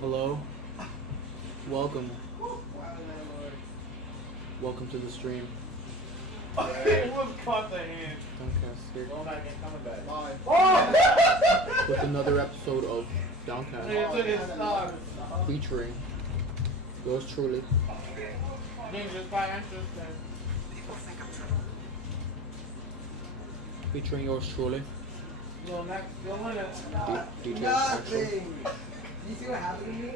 Hello. Welcome. Welcome to the stream. Almost caught the hand. Downcast here Going back and coming back. Bye. with another episode of Downcast It's not. featuring yours truly. Dangerous by interest. Featuring yours truly. You'll next. You'll win it. DJ Nothing. You see what happened to me?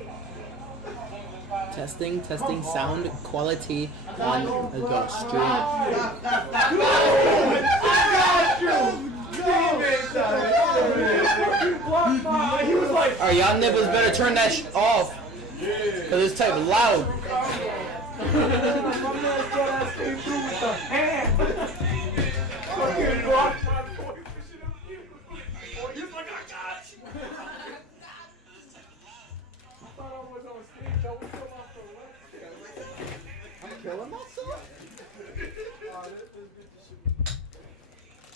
Testing sound quality on the stream. He was like, Alright, y'all niggas better turn that off. Cause it's type loud. he's like, I got you. I thought I was on stage. I was still off the left. I'm killing myself?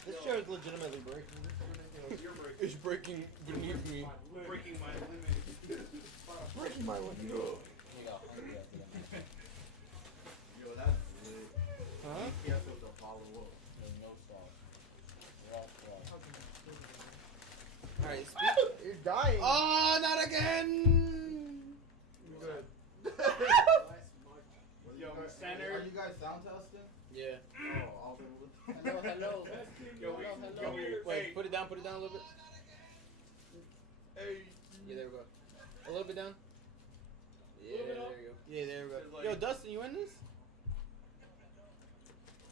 This chair is legitimately breaking. You're breaking. It's breaking beneath me. Breaking my limit. Breaking my window. Yo, that's lit. Huh? Yes, with the follow-up. Alright, You're dying. Oh, not again! Good. Yo, Are center. you guys sound testing? Yeah. Oh, I'll be able to. Hello. Yo, Wait, put it down a little bit. Hey. Yeah, there we go. A little bit down. Yeah, Little bit up. there you go. Yeah, there we It's go. like- Yo, Dustin, you in this?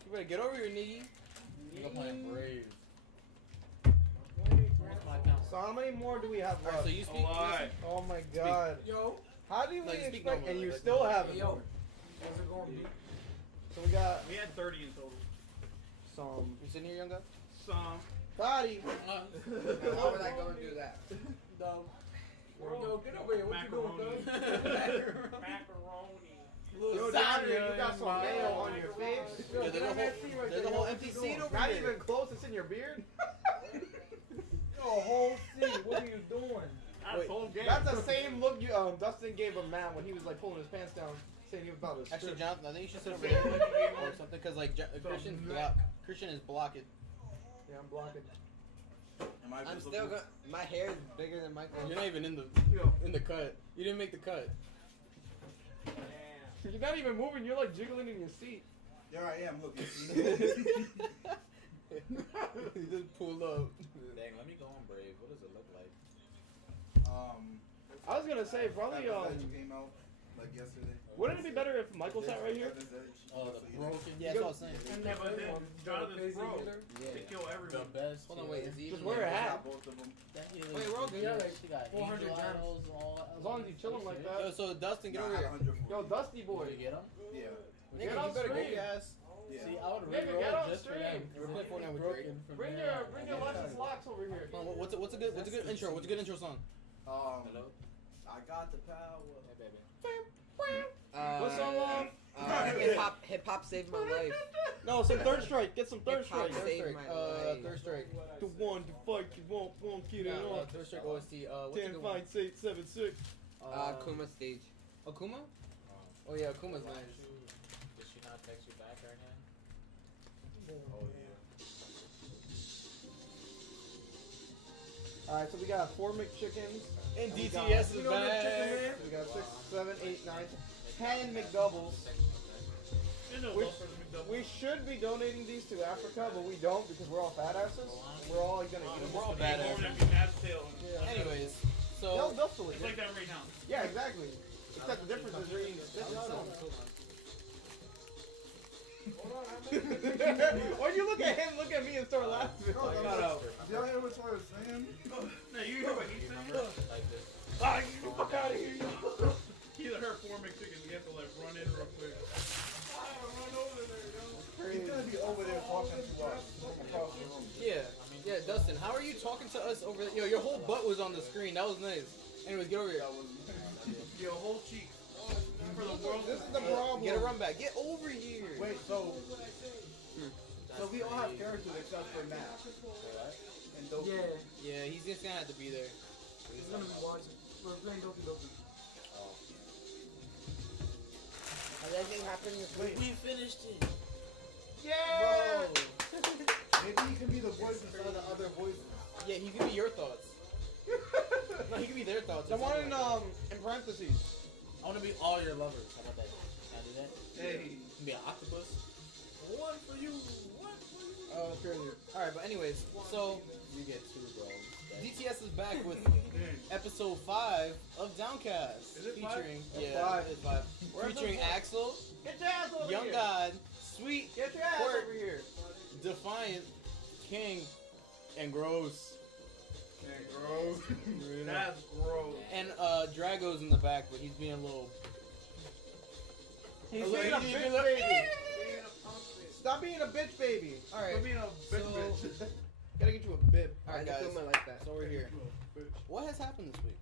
You better get over here, nigga. You're playing Brave. What's my count? So how many more do we have Alright, left? so you speak. A lot. Oh my god. Yo, How do we No, you speak expect? normally, And you like- still haven't. yo, how's it going, B? So we got We had 30 in total. some You sitting here, young guy? Some. body. How would I go and do that? No. Yo, get over here. What you doing, Macaroni. cuz? Macaroni. Yo, down here, you got some mayo on your face. Yo, there's a whole empty seat over Not there. even close. It's in your beard. Yo, whole seat. What are you doing? That's Wait, whole game. That's the same look you Dustin gave a Matt when he was like pulling his pants down, saying he was about to strip. Actually, Jonathan, I think you should sit over there or something, cause like Christian is blocking. Yeah, I'm blocking. Am I I'm visible? still going. My hair is bigger than Michael. You're not even in the cut. You didn't make the cut. Damn. You're not even moving. You're like jiggling in your seat. There I am. Look. He just pulled up. Dang, let me go on Brave. What does it look like? I was gonna say probably that came out like yesterday. wouldn't it be better if Michael sat right here? Oh, the broken. Yeah, that's what I was saying. Yeah, but then Jonathan's bro. Yeah. They kill The everyone. best. Hold on, wait. Is he Just even wear a hat. Both of them. Wait, we're all good. Yeah, like She got 400 angel grams. idols and all that. As long as he's chilling like Yo, that. so Dustin, get Nah, over I here. had 100 for Yo, him. Dusty Did boy. you get him? Yeah. Get Nigga, on you better go stream. your ass. Yeah. See, I would Nigga, reroll get on just for stream. them. We're playing Fortnite with Drake. Bring your Lexus locks over here. Hold on, what's a good intro? What's a good intro song? Hello? I got the power. Hey, baby. What's on Hip hop saved my life. No, some third strike. Get some third Hip-hop strike. saved my life. Third strike. The one to fight you won't get it on. Third strike OST. What's a 10 good one? fights, 8, 7, 6. Kuma stage. Akuma? Oh yeah, Akuma's nice. Did she not text you back right now? Oh yeah. Alright, so we got 4 McChickens. And we got- DTS is you know back. McChicken, man? We got 6, 7, 8, 9, 10 McDoubles. We should be donating these to Africa, but we don't because we're all fat asses. We're all gonna eat them. We're all More than badass. your dad's tail. Anyways, They'll so they'll It's like that right now. Yeah, exactly. Except the difference is they're eating this. Or you look at him, look at me, and start laughing. No, Shut up. Y'all hear what I was saying? No, you hear what he's saying? Like this. Ah, you fuck out of here. He heard 4 McChickens. We have to like run in real quick. Run over there, yo. He's gonna be over there talking to us across the room. yeah, Dustin, how are you talking to us over there? Yo, your whole butt was on the screen. That was nice. Anyways, get over here. Your whole cheek. For the world. This is the problem. Get a run back. Get over here. Wait, so we all have characters except for Matt. And Doki. Yeah, Yeah, he's just gonna have to be there. he's gonna be watching. We're playing Doki Doki. Has anything happened this week? We finished it. Yeah! Maybe he can be the voice instead of the other voices. Yeah, he could be your thoughts. No, he could be their thoughts. or Someone something in parentheses. I want to be all your lovers. How about that? Can I do that? Hey. You can be an octopus. One for you. One for you. Oh, that's crazy. Alright, but anyways, so You get two, bro. DTS is back with Dang. episode 5 of Downcast. Is it five? featuring, That's yeah, five. it's 5. We're Featuring episode Axel, Get your ass over Young here. God, Sweet, Get your ass Quirk, over here. Defiant, King, and Gross. Man, gross. That's gross. And Drago's in the back, but he's being a little. He's a being a little- bitch baby. Stop being a bitch baby. Alright, For being a bitch, so- bitch. Gotta get you a bib. Alright, I guys. feel like that. so we're here. Bitch. What has happened this week?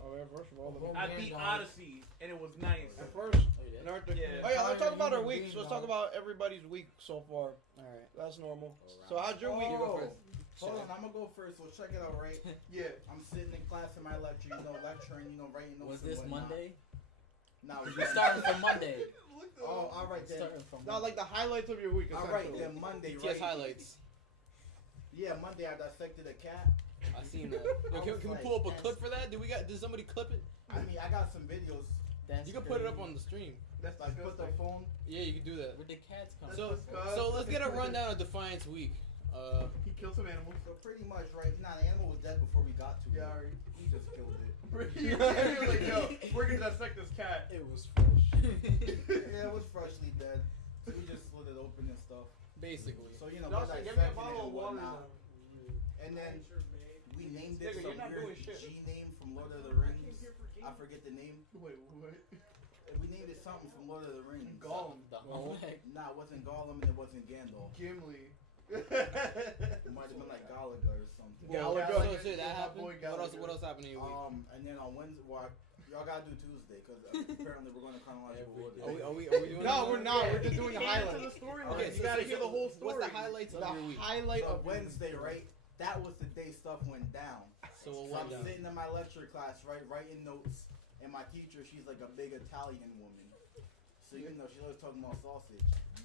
Oh yeah, first of all, the I beat Odyssey, and it was nice. At first, Oh, you did? in Arctic. Yeah. Oh yeah, let's talk about our Human weeks. being, Let's dog. talk about everybody's week so far. Alright. That's normal. Go around. So how's your week? Oh. You go first. Hold on, I'm gonna go first. So check it out, right? Yeah. I'm sitting in class in my lecture, lecturing, writing notes. Was this and whatnot. Monday? No, We starting from Monday. Oh, all right then. Starting from Not like the highlights of your week. All right essentially. then, Monday, DTS right? highlights. Yeah, Monday I dissected a cat. I seen that. Yo, I can was we like, pull up a that's- clip for that? Did somebody clip it? I mean, I got some videos. That's You can put it up on the stream. That's Like, put the phone. Yeah, you can do that. Where the cats come So, from? so let's get a rundown of Defiance week. He killed some animals. So pretty much, right? Nah, the animal was dead before we got to it. Yeah, alright. He just killed it. He was like, yo, we're gonna dissect this cat. It was fresh. Yeah, it was freshly dead. So we just slit it open and stuff. Basically. So you know, Dawson, we're give me a dissecting it bottle and of water. whatnot. And then we named it Nigga, some you're not weird doing shit. G name from Lord of the Rings. I forget the name. Wait, what? We named it something from Lord of the Rings. Gollum. The humpback. Nah, it wasn't Gollum and it wasn't Gandalf. Gimli. It might have been like Galaga or something. Galaga. So, Galaga. so that Yeah, my happened. boy What Gallagher. else happened in your week? And then on Wednesday, well, y'all gotta do Tuesday because apparently we're going to chronological order. Are we doing? No, that? we're not. We're just doing the Get into highlights. the story. Okay, You gotta hear the whole story. What's the highlights of The your week? highlight So of Wednesday, right? That was the day stuff went down. So So what I'm went down? sitting in my lecture class, right, writing notes, and my teacher, she's like a big Italian woman. So you know, she's always talking about sausage.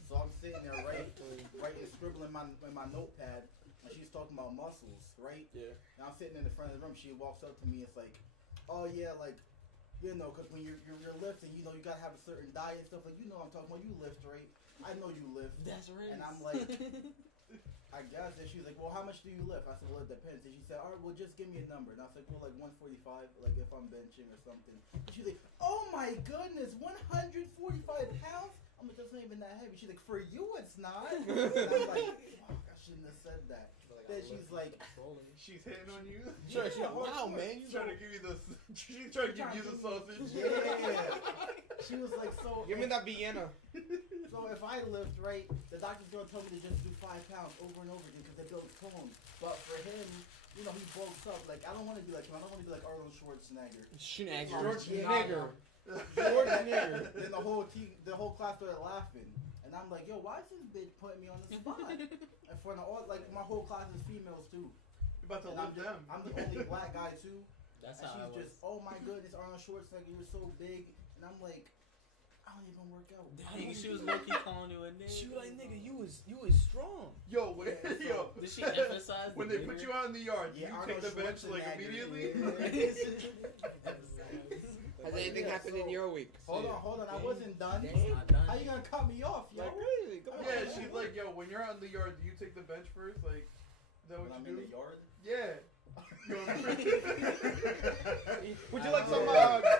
So I'm sitting there, writing, scribbling in my notepad, and she's talking about muscles, right? Yeah. And I'm sitting in the front of the room. She walks up to me. It's like, oh yeah, like, you know, because when you're lifting, you know, you gotta have a certain diet and stuff. Like, you know, what I'm talking about. You lift, right? I know you lift. That's right. And I'm like, I guess. And she's like, well, how much do you lift? I said, well, it depends. And she said, all right, well, just give me a number. And I was like, well, like 145, like if I'm benching or something. And she's like, oh my goodness, 145 pounds? I'm like, that's not even that heavy. She's like, for you, it's not. And I'm like, fuck, I shouldn't have said that. Then she's like, She's hitting on you. Sure, wow, man, you She's trying to give you the. She's trying to give you the sausage. yeah. She was like, so. Give me that Vienna. So if I lift, right, the doctor's gonna tell me to just do 5 pounds over and over again because they build tone. But for him, you know, he bulks up. Like, I don't want to be like him. I don't want to be like Arnold Schwarzenegger. Shenanigans. Schwarzenegger. Schwarzenegger. Then the whole class started laughing. And I'm like, yo, why is this bitch putting me on the spot? And for like, my whole class is females too. You're about to And live them. I'm the only black guy too. That's And how I she's was. just, oh my goodness, Arnold Schwarzenegger, you're so big. And I'm like, I don't even work out. Dang, she was low-key calling you a nigga. She was like, nigga, you was strong. Yo, when, Yeah, yo, Did she emphasize when the they put bigger? you out in the yard, Yeah, you Arnold take the bench like Schwarzenegger, immediately. Has anything happened in your week? Hold on, I wasn't done. It's not done. How you gonna cut me off, yo? Like crazy. Come on. Yeah, man. she's like, yo, when you're out in the yard, do you take the bench first? Like, is that When what I'm you in do? the yard. Yeah. Would you like some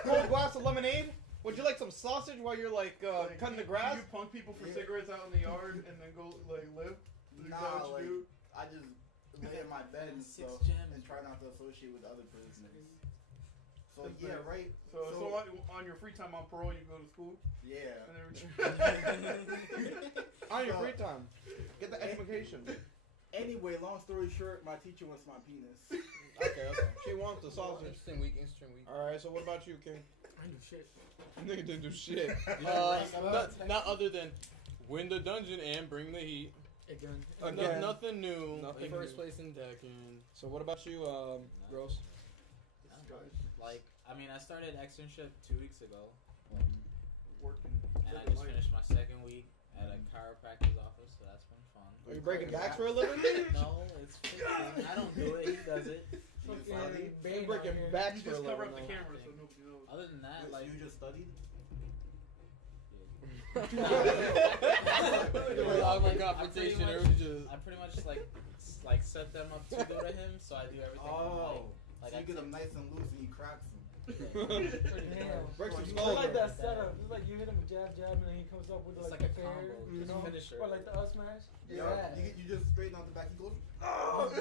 cold glass of lemonade? Would you like some sausage while you're like Like, cutting the do grass? You punk people for Yeah. cigarettes out in the yard and then go like live. Is that Nah, what like, you I just lay in my bed and Six stuff gems. and try not to associate with other prisoners. So That's yeah, nice. right. do? So on your free time on parole, you go to school Yeah. and everything. On your So- free time. Get the education. Anyway, long story short, my teacher wants my penis. Okay. She wants the sausage. Interesting week. Alright, so what about you, King? I do shit. Nigga didn't do shit. Not other than win the dungeon and bring the heat. Again. Again. Nothing new. Nothing First new. place in Decken. So what about you, Gross? Like, I mean, I started externship 2 weeks ago. working. And I just finished my second week at a chiropractor's office, so that's been fun. Are you breaking backs for a living? No, it's fixing. I don't do it. He does it. You're breaking backs You for a just cover up living. the camera so nobody knows. Other than that, like, you just studied? Awkward confrontation. Everybody just. I pretty much like set them up to go to him, so I do everything. Oh. Like So I you get take- them nice and loose and he cracks them. Damn. Break some I skulls. like that setup. It's like you hit him with jab, and then he comes up with It's like, like the a combo, fair, just you know, finisher. or like the up smash. Yeah. You just straighten out the back. He goes. Comes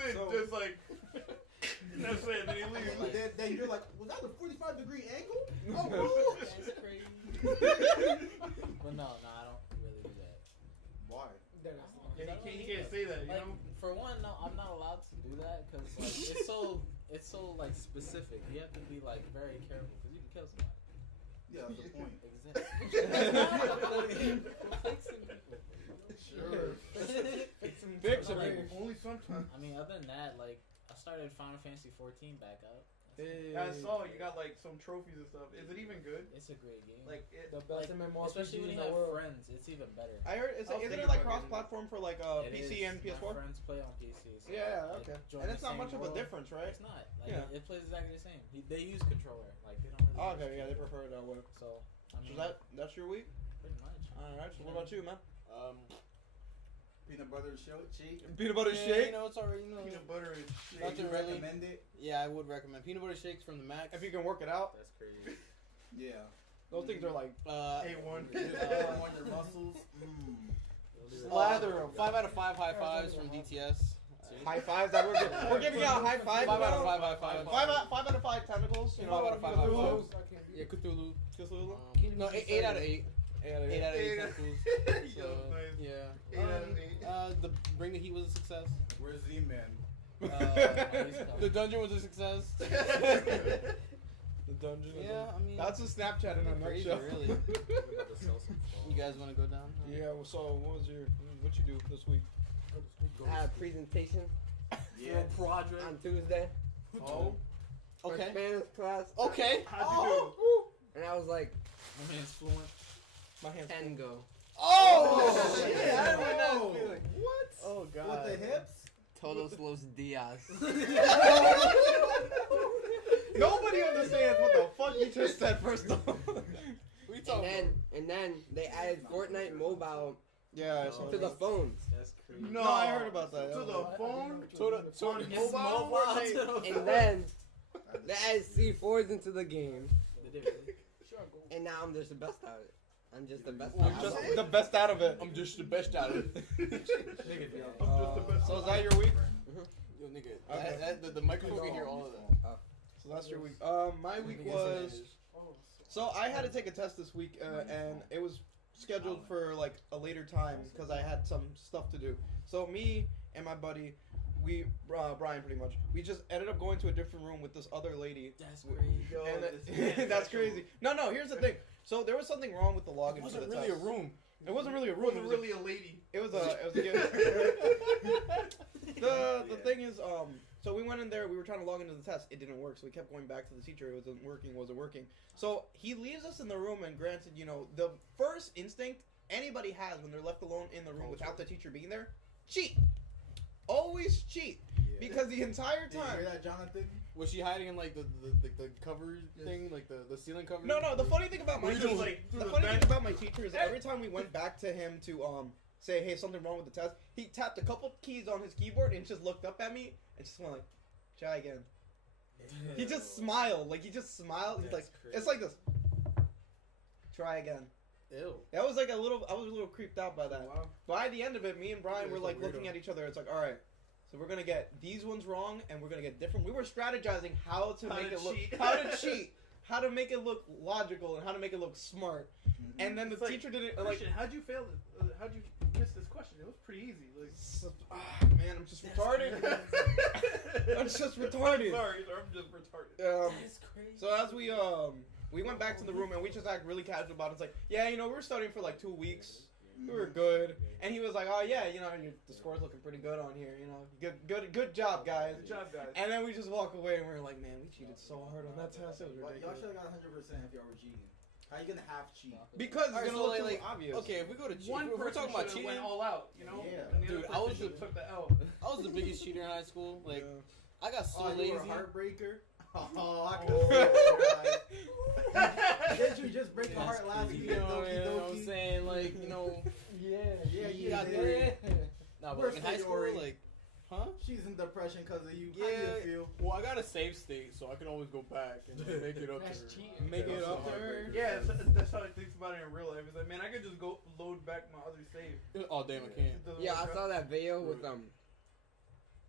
in So- just like. That's it. Then he leaves. Then you're like, was that a 45-degree angle? That's crazy. But no, I don't really do that. Why? That is- Yeah, he can't say that. You Like, know. for one, no, I'm not allowed to do that because like it's so like specific. You have to be like very careful because you can kill somebody. Yeah, that's the point. Exactly. Fixing people. Sure. Fix But, like, it. Only sometimes. I mean, other than that, like I started Final Fantasy 14 back up. I saw you got like some trophies and stuff. Is it even good? It's a great game. Like it. The best Like, MMORPG especially when in you the have world. friends, it's even better. I heard isn't thinking it like about getting cross-platform for like It PC is. and My PS4? friends play on PC. So Yeah, like, okay. join And the it's not same much of a world. difference, right? It's not. Like Yeah. it plays exactly the same. They use controller. Like they don't really. Oh, use okay, yeah, they keyboard. prefer it that way. So I mean, So that's your week? pretty much. Alright, so what about you, man? Peanut butter shake. Peanut butter Yeah, shake? You know, it's already. You know, Peanut butter and shit. Not Would you to really- recommend it? yeah, I would recommend peanut butter shakes from the Max. If you can work it out. That's crazy. Yeah. Those things are like A1. On your muscles. Lather 'em. 5 out of 5 high fives from DTS. high fives. That we're giving out a high five. 5 out of now? 5 high fives. 5 out of 5 tentacles. You know, 5 out of 5 Cthulhu. high Those I can't be- Yeah, Cthulhu. Cthulhu. No, 8 out of 8. 8 out of 8 Eight. tentacles. Yo, So, nice. yeah. 8 out of 8. The Bring the Heat was a success. Where's Z-Man? The dungeon was a success. The dungeon. Yeah, I mean, That's a Snapchat in a crazy, nutshell. really. You guys want to go down? Yeah. Well, so what you do this week? I had a presentation Yeah. Project. on Tuesday Oh. for Okay. Spanish class, Okay. How'd you and I was like, My man's fluent. My hands. Tango. Oh shit! I don't Oh. know that feeling. What? Oh god. With the hips? Todos los dias. Nobody understands what the fuck you just said. First of all. We talking. And then they added Fortnite Mobile Yeah. So to the phones, That's crazy. No, I heard about that. To the phone. To the It's mobile. and then they added C4s into the game, They did really. and now I'm just the best at it. I'm just the best. You're at just it. the best out of it. I'm just the best out of it. I'm just the best. So is that your week? Yo, nigga. Okay. The microphone can hear all of that. So that's your week. My week was. So I had to take a test this week, and it was scheduled for like a later time because I had some stuff to do. So me and my buddy, Brian, pretty much, we just ended up going to a different room with this other lady. That's crazy. Yo, And this that's crazy. No. Here's the thing. So there was something wrong with the login. It for wasn't the really a test. room. It wasn't really a It room. wasn't It was really a lady. It was a. The thing is, so we went in there. We were trying to log into the test. It didn't work. So we kept going back to the teacher. It wasn't working. So he leaves us in the room. And granted, the first instinct anybody has when they're left alone in the room without the teacher being there, cheat. Always cheat. Because the entire Did you time. hear that, Jonathan? Was she hiding in like the cover thing, like the ceiling cover? No. The funny thing about my Were you just, teacher, like, through the the funny thing vent? about my teacher is every time we went back to him to say, hey, something wrong with the test, he tapped a couple keys on his keyboard and just looked up at me and just went like, try again. He just smiled. Like, he just smiled. He's like, That's it's like this. Try again. Ew. That was like I was a little creeped out by that. Wow. By the end of it, me and Brian Yeah, were it's like a weirdo. looking at each other. It's like, all right, so we're gonna get these ones wrong, and we're gonna get different. We were strategizing how to How make to it look, cheat. how to cheat, how to make it look logical, and how to make it look smart. And then the It's like, teacher didn't like. Christian, how'd you fail? How'd you miss this question? It was pretty easy. Like, Man, I'm just retarded. I'm just retarded. Sorry, I'm just retarded. That's crazy. So as we went back to the room and we just act really casual about it. It's like, yeah, we're studying for like 2 weeks. We were good. And he was like, oh yeah, you know, the score's looking pretty good on here, you know. Good job, guys. Good job, guys. And then we just walk away and we're like, man, we cheated so hard on that test. It was Y'all ridiculous. should have got 100% if y'all were cheating. How you gonna half cheat? Because it's Alright, gonna so look like, too obvious. Okay, if we go to One if we're person talking about should've cheating, went all out, you know? Yeah. And the Dude, other I was person should've the- took the L. I was the biggest cheater in high school. Like, I got so Oh, you lazy. were a heartbreaker? Oh, I Oh. could Didn't you just break the That's heart last crazy. week? You know what I'm Doki? saying? Like, you know, Yeah. Yeah, you you got did. nah, but First like in high school, priority. like, huh? She's in depression because of you. How Yeah. do you feel? Well, I got a save state, so I can always go back and make it up That's to her. cheating. Make it That's up so to her. Yeah, that's how he thinks about it in real life. He's like, man, I could just go load back my other save. Oh damn, I can't. It doesn't Yeah, I work saw out. that video with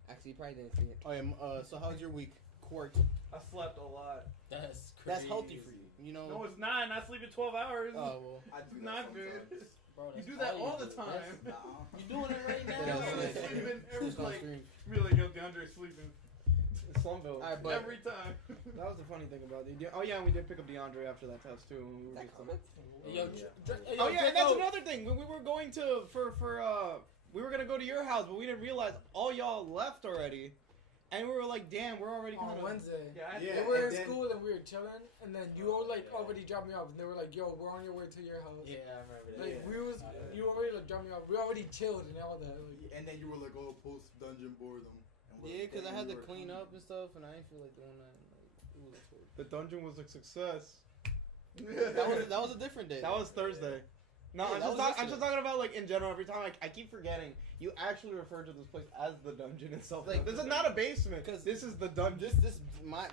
Actually, you probably didn't see it. Oh yeah. So how's your week, Court? I slept a lot. That's crazy. That's healthy for you. You know. No, it's not. Not sleeping 12 hours. Oh well. I do It's that not good. sometimes. Bro, You that's do that you all the do. time. Nah. You doing it right now? Yeah, I'm yeah, yeah. sleeping every Sleep on like stream. really like DeAndre sleeping Slumville. Alright, but every time. That was the funny thing about it. Oh yeah, and we did pick up DeAndre after that test too. When we were That just- comment? Yo, Oh yeah, and that's another thing. When we were going to we were gonna go to your house, but we didn't realize all y'all left already, and we were like, damn, we're already kind On of. Wednesday. Yeah, I Yeah. We were and in then- school and we were chilling, and then you all like already dropped me off, and they were like, "Yo, we're on your way to your house." Yeah, I remember that. Like Yeah. we was, you already like dropped me off. We already chilled and all that. Like, And then you were like, oh, post dungeon boredom. And yeah, because I had to you were- clean up and stuff, and I didn't feel like doing that. Like, it was a chore. The dungeon was a success. That was a different day. That was Thursday. No, Yeah, I'm, that just was I'm yesterday. just talking about like in general. Every time I keep forgetting, you actually refer to this place as the dungeon itself. Like this is not a basement. 'Cause This is the dungeon. this my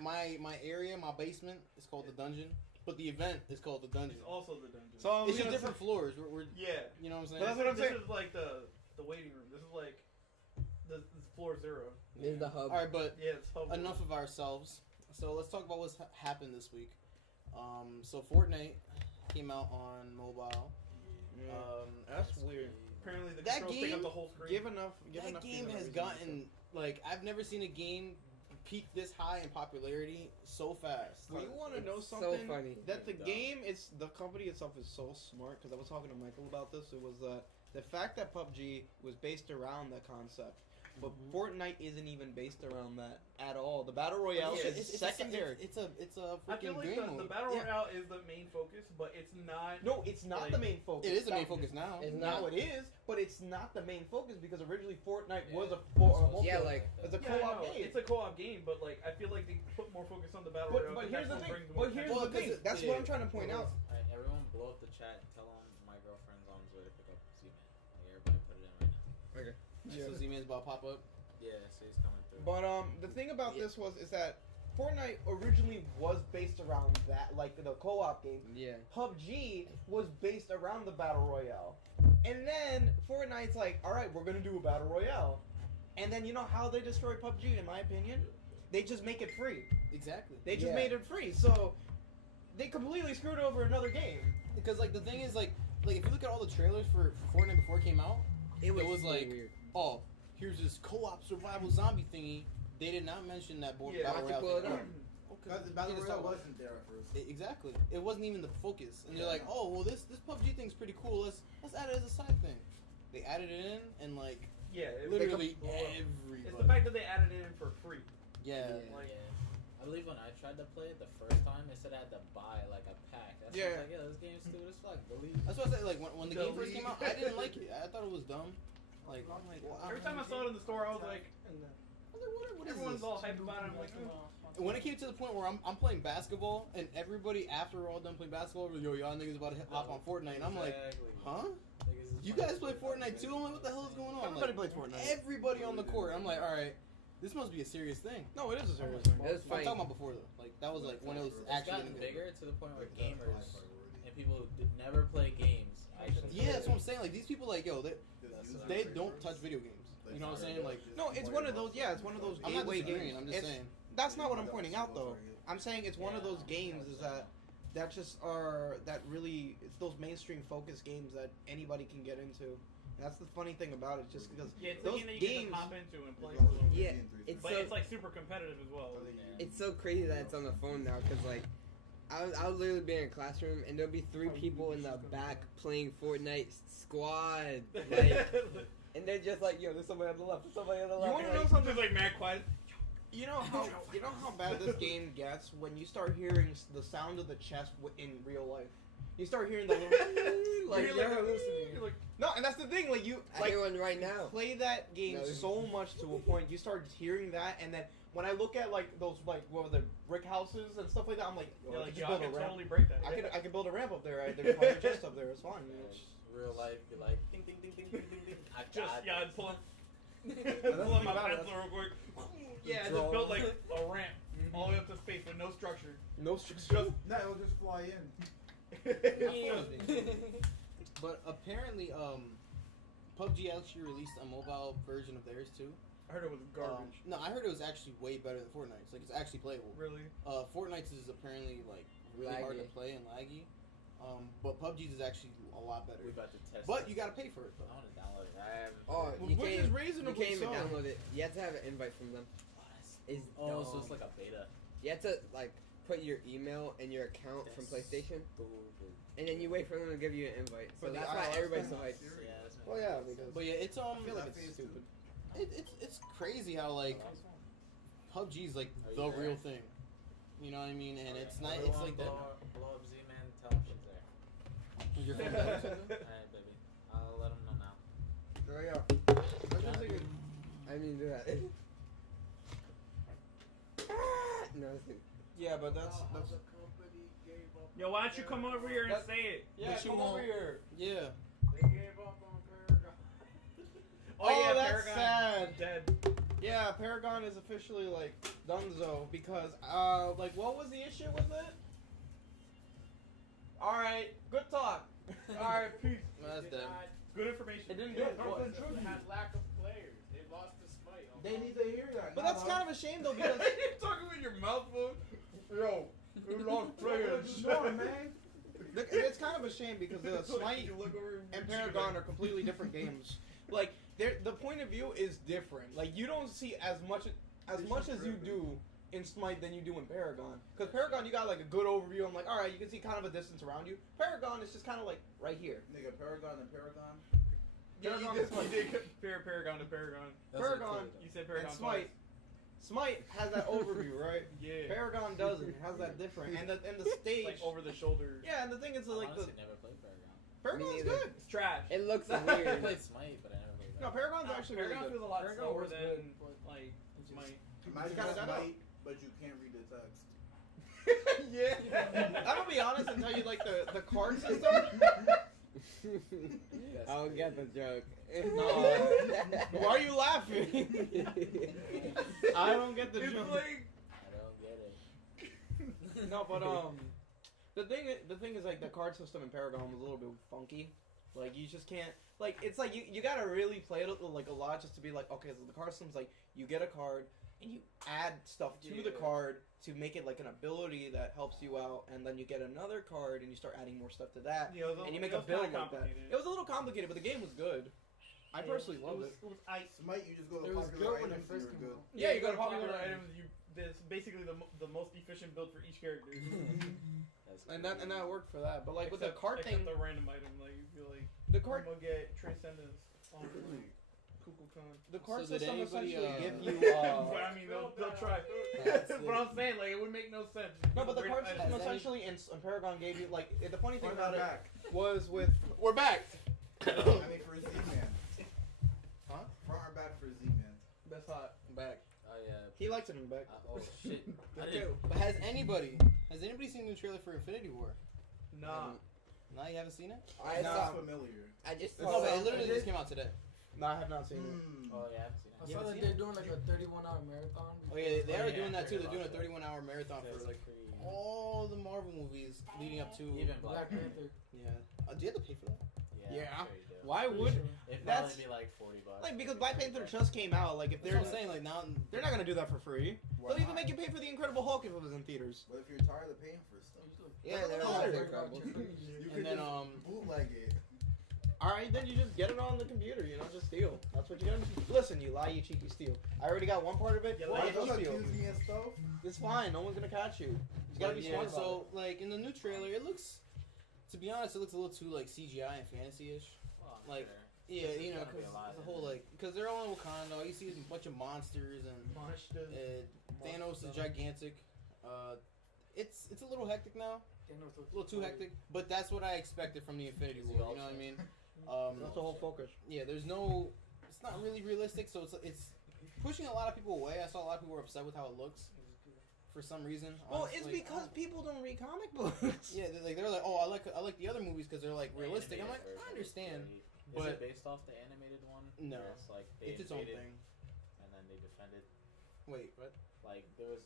area, my basement is called the dungeon, but the event is called the dungeon. It's also the dungeon. So It's you just know, different floors. We're yeah. you know what I'm saying? But that's what I'm This saying. is like the waiting room. This is like this is floor 0. This is the hub. All right, but Yeah, it's hub. enough of ourselves. So let's talk about what's happened this week. So Fortnite came out on mobile. That's weird. Apparently the That controls take game- up the whole screen. Give enough. Give That enough game people has reason to gotten like I've never seen a game peak this high in popularity so fast. Well, you want to know So something? funny. That the Dumb. game, the company itself is so smart. Because I was talking to Michael about this. It was the fact that PUBG was based around that concept, but Fortnite isn't even based around that at all. The battle royale Yeah, is secondary. It's a I feel freaking like game the mode. battle Yeah. royale is the main focus, but it's not. No, it's not Like, the main focus. It is the main That- focus now. It's Now not. it is, but it's not the main focus because originally Fortnite Yeah. was a Yeah, like- it's a Yeah, I co-op know. game. It's a co-op game, but like I feel like they put more focus on the battle But, royale. but 'cause here's the that's what thing. brings more But here's attention. Well, the thing. 'cause it- That's yeah. what I'm trying to point out. Alright, everyone blow up the chat and tell them my girlfriend's on his way to pick up Z-Man. Like, everybody put it in right now. Yeah. So Z-Man's about to pop up. Yeah, so he's coming through. But the thing about this is that Fortnite originally was based around that, like the co-op game. Yeah. PUBG was based around the battle royale, and then Fortnite's like, all right, we're gonna do a battle royale, and then you know how they destroy PUBG, in my opinion, they just make it free. Exactly. They just Yeah. made it free, so they completely screwed over another game. Because like the thing is like if you look at all the trailers for Fortnite before it came out, It was was like- weird. oh, here's this co-op survival zombie thingy. They did not mention that Yeah. battle Watch it royale. pull it thing. up. Because the battle Just royale talk- wasn't there at first. Exactly. It wasn't even the focus. And they're like, oh well, this PUBG thing's pretty cool. Let's add it as a side thing. They added it in, and like Yeah, it, literally they come- everybody. It's the fact that they added it in for free. yeah. Like- yeah. I believe when I tried to play it the first time, they said I had to buy like a pack. That's Yeah. yeah. Like, yeah, this game's stupid as fuck. Believe. That's what I said. Like when the game first Delete. came out, I didn't like it. I thought it was dumb. Like I'm like, well, Every time I saw it in the store, I was like, what is everyone's this? all hyped about it. I'm like, And when it came to the point where I'm playing basketball, and everybody after we're all done playing basketball, we're like, yo, y'all niggas about to hop on Fortnite, and I'm like, Exactly. huh? Niggas is You playing guys play Fortnite too? I'm like, what the hell is going on? Everybody Like, plays Fortnite. everybody on the court. I'm like, all right, this must be a serious thing. No, it is a serious thing. It was I'm funny. talking about before though. Like that was like when it was It's actually gotten getting bigger to the point where Like, that's gamers high priority. and people who never play games actually. Yeah, that's what I'm saying. Like these people, like yo, Does That's user what they frameworks, don't touch video games. You know what I'm saying? Like No, it's one of those. Yeah, it's one of those I'm not gateway disagreeing. games. I'm just It's- saying. That's not what I'm pointing out though. I'm saying it's one of those games is that just are that really it's those mainstream focused games that anybody can get into. And that's the funny thing about it, just because yeah, it's those a game that you games. can hop into and play for a little bit. Yeah, it's But so it's like super competitive as well. it's so crazy that it's on the phone now because like I'll literally be in a classroom and there'll be 3 people in the back playing Fortnite squad, like, and they're just like, yo, there's somebody on the left, there's somebody on the left. You want to Like, know something? Just like mad quiet. You know how bad this game gets when you start hearing the sound of the chest in real life. You start hearing the little, like, You're you're like, hallucinating. you're like, No, and that's the thing. Like you, I like hear one right now. play that game No. so much to a point you start hearing that, and then when I look at like those like what were the brick houses and stuff like that, I'm like, you're I like, could yo, just I build a can ramp. totally break that. I could build a ramp up there. There's probably a chest up there. It's fine. Real life, be like, ding, ding, ding, ding, ding, ding, ding. I Just, got yeah, this. I'd pull up That's my about it. pencil real quick. Yeah, I Draw. just built like a ramp all the way up to space with no structure. No Just No, it'll just fly in. But apparently, PUBG actually released a mobile version of theirs too. I heard it was garbage. No, I heard it was actually way better than Fortnite's. Like, it's actually playable. Really? Fortnite's is apparently like really hard to Laggy. play and laggy. But PUBG's is actually a lot better. We about to test But it. you gotta pay for it I though. want to download it. I haven't. Oh, Well, you which can't, is you reasonably can't even so. download it. You have to have an invite from them. It's Oh, so dumb. it's like a beta. You have to like put your email and your account from That's PlayStation, stupid. and then you wait for them to give you an invite. So For the that's why iOS everybody's so thing? hyped. Yeah, that's Well, yeah, because But yeah, it's I feel like That it's phase stupid. it's crazy how like PUBG's like Are you the there? real thing. You know what I mean? And it's not. It's Everyone like that. blow up Z-Man, tell him she's there. Your phone died or something? Alright, baby. I'll let him know now. Oh yeah. That's just thinking. I mean, do that. No, it's- Yeah, but that's Yo, why don't you come over here and That's- say it? yeah. But you Come over won't- here. Yeah. They gave up on Paragon. Oh, that's Paragon sad. Dead. Yeah, Paragon is officially like donezo because like what was the issue with it? All right, good talk. All right, peace. That's dead. Good information. It didn't do Yeah, it. don't What? contribute. They had lack of players. They lost the smite. They need to hear that. But that's kind of a shame though because You're talking with your mouth full. Yo, we lost players. man. it's kind of a shame because the Smite You look over and Paragon are completely different games. Like the point of view is different. Like you don't see as much as you do in Smite than you do in Paragon. Because Paragon you got like a good overview. I'm like, all right, you can see kind of a distance around you. Paragon is just kind of like right here. Nigga, Paragon and Paragon. Paragon you and Smite. did compare Paragon to Paragon. Paragon You said and Paragon Smite. Smite has that overview, right? Yeah. Paragon doesn't. It has that different. And the stage. Like over the shoulder. Yeah, and the thing is I like the honestly never played Paragon. Paragon's Me neither. good. It's trash. It looks I weird. played Smite, but I never played No, Paragon. Paragon's actually really Paragon good. feels a lot Paragon slower was than good, like Smite. Imagine gotta that shut up. Smite, but you can't read the text. Yeah. I'm gonna be honest and tell you like the card system. I don't get the joke. No. Why are you laughing? I don't get the It's joke. like I don't get it. No, but the thing is like the card system in Paragon was a little bit funky. Like you just can't like it's like you gotta really play it like a lot just to be like okay so the card system's like you get a card and you add stuff to the card to make it like an ability that helps you out and then you get another card and you start adding more stuff to that Yeah, it was and you it make a was build kinda like that. complicated. It was a little complicated but the game was good. I personally loved it. It was ice. Smite, you just go to It was popular good when it items and first you're came good. out. Yeah, you go to popular popular items. There's basically the most efficient build for each character. That's And that worked for that. But like with the Except- card thing, except the random item, like you feel like the card I'm gonna get Transcendence on like Kukulkan. the card So did system anybody, essentially give you But I mean, they'll try. That's But I'm saying, like, it would make no sense. no, but the card Random system items. essentially in Paragon gave you like the funny thing Front about or it back? was with We're back. I mean, for Z-Man. Huh? Front or back for Z-Man? that's hot. Back. Oh yeah. He likes it in the back. Oh shit. I Me didn't. too. But has anybody seen the trailer for Infinity War? Nah. No, you haven't seen it? I Sounds saw. familiar. I just No, saw. but it literally just came out today. No, I have not seen it. Hmm. Oh yeah, I haven't seen I it. You saw haven't that seen they're it? doing like a 31-hour marathon. Oh yeah, they are Yeah, doing that too. I They're doing a heard about 31-hour marathon for That's like pretty. all the Marvel movies leading up to. Even Black Black Panther. Yeah. Do you have to pay for that? Yeah. I'm sure you do. Why would It'd That's- probably be like $40. like because Black Panther just came out? Like if That's they're what I'm saying. Like now, they're not gonna do that for free. Why They'll even not? make you pay for the Incredible Hulk if it was in theaters. What if you're tired of paying for stuff? Yeah, they're Doesn't all matter. incredible. You and could then just bootleg it. All right, then you just get it on the computer. You know, just steal. That's what you gotta do. Listen, you lie, you cheat, you steal. I already got one part of it. You Why lie, don't Don't you steal? accuse me and stuff. It's fine. No one's gonna catch you. He's gotta be yeah, smart about so like in the new trailer, it looks, to be honest, it looks a little too like CGI and fantasy-ish. Well, I'm Like, sure. Yeah, There's you know, gonna be because a lot the in whole it. like, because they're all in Wakanda. All you see is a bunch of monsters and Monsters. Thanos is gigantic. It's a little hectic now, a little too hectic. But that's what I expected from the Infinity Is he War. You know what I mean? That's the whole focus. Yeah, there's no. It's not really realistic, so it's pushing a lot of people away. I saw a lot of people were upset with how it looks for some reason. Well, honestly. it's because people don't read comic books. Yeah, they're like, oh, I like the other movies because they're like The realistic. I'm animated like, I version understand. is great. but- Is it based off the animated one? No. Where it's like they It's its own invaded thing. and then they defended. Wait, what? Like there was.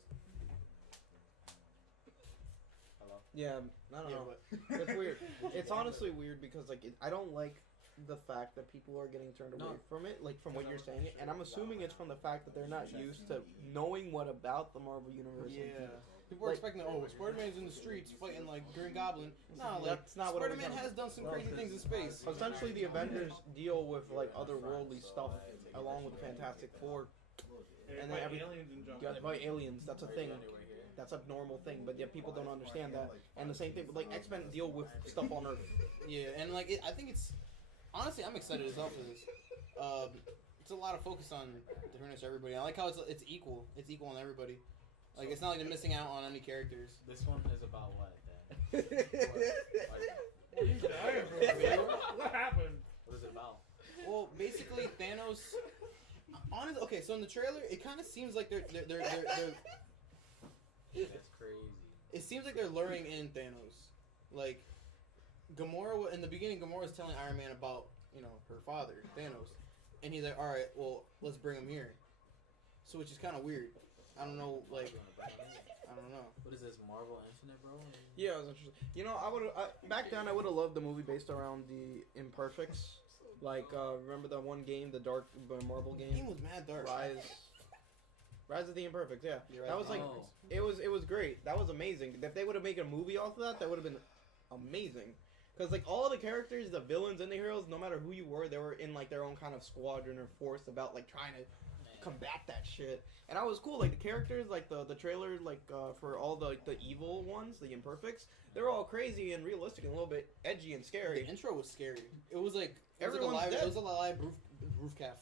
Hello. Yeah, I don't Yeah, know. but It's weird. It's honestly weird because like I don't like the fact that people are getting turned away No. from it, like from what you're Because saying, and I'm assuming it's from the fact that they're not used to knowing what about the Marvel universe. yeah. People are Like- expecting, oh, Spider-Man's in the streets fighting like Green Goblin. Nah, like That's not what it was Spider-Man done. has done some crazy things in space. Essentially, the Avengers deal with like otherworldly stuff along with the Fantastic Four. And then every- aliens and junk. You gotta fight aliens. That's a Are thing. you anywhere here? That's a normal thing. But yet people don't understand that. And the same thing, like X-Men deal with stuff on Earth. Yeah, and like I think it's honestly I'm excited as hell for this. It's a lot of focus on different everybody. I like how it's equal. It's equal on everybody. Like it's not like they're missing out on any characters. This one is about what then? You dying, bro. What happened? What is it about? Well, basically Thanos. Honestly, okay, so in the trailer, it kind of seems like they're That's crazy. it seems like they're luring in Thanos. Like Gamora in the beginning, Gamora's telling Iron Man about her father Thanos, and he's like, all right, well let's bring him here. So which is kind of weird. I don't know, like I don't know. What is this, Marvel Infinite, bro? Yeah, it was interesting. You know, back then I would have loved the movie based around the Imperfects. Like, remember that one game, the Dark Marvel The game game, was mad dark. Rise of the Imperfects. Yeah, You're right. that was like Oh. it was great. That was amazing. If they would have made a movie off of that, that would have been amazing. Because like all the characters, the villains and the heroes, no matter who you were, they were in like their own kind of squadron or force about like trying to combat that shit. And that was cool. Like the characters, like the trailer, like for all the evil ones, the Imperfects, they're all crazy and realistic and a little bit edgy and The scary. intro was scary. It was like Everyone's live. dead. It was a live roof calf.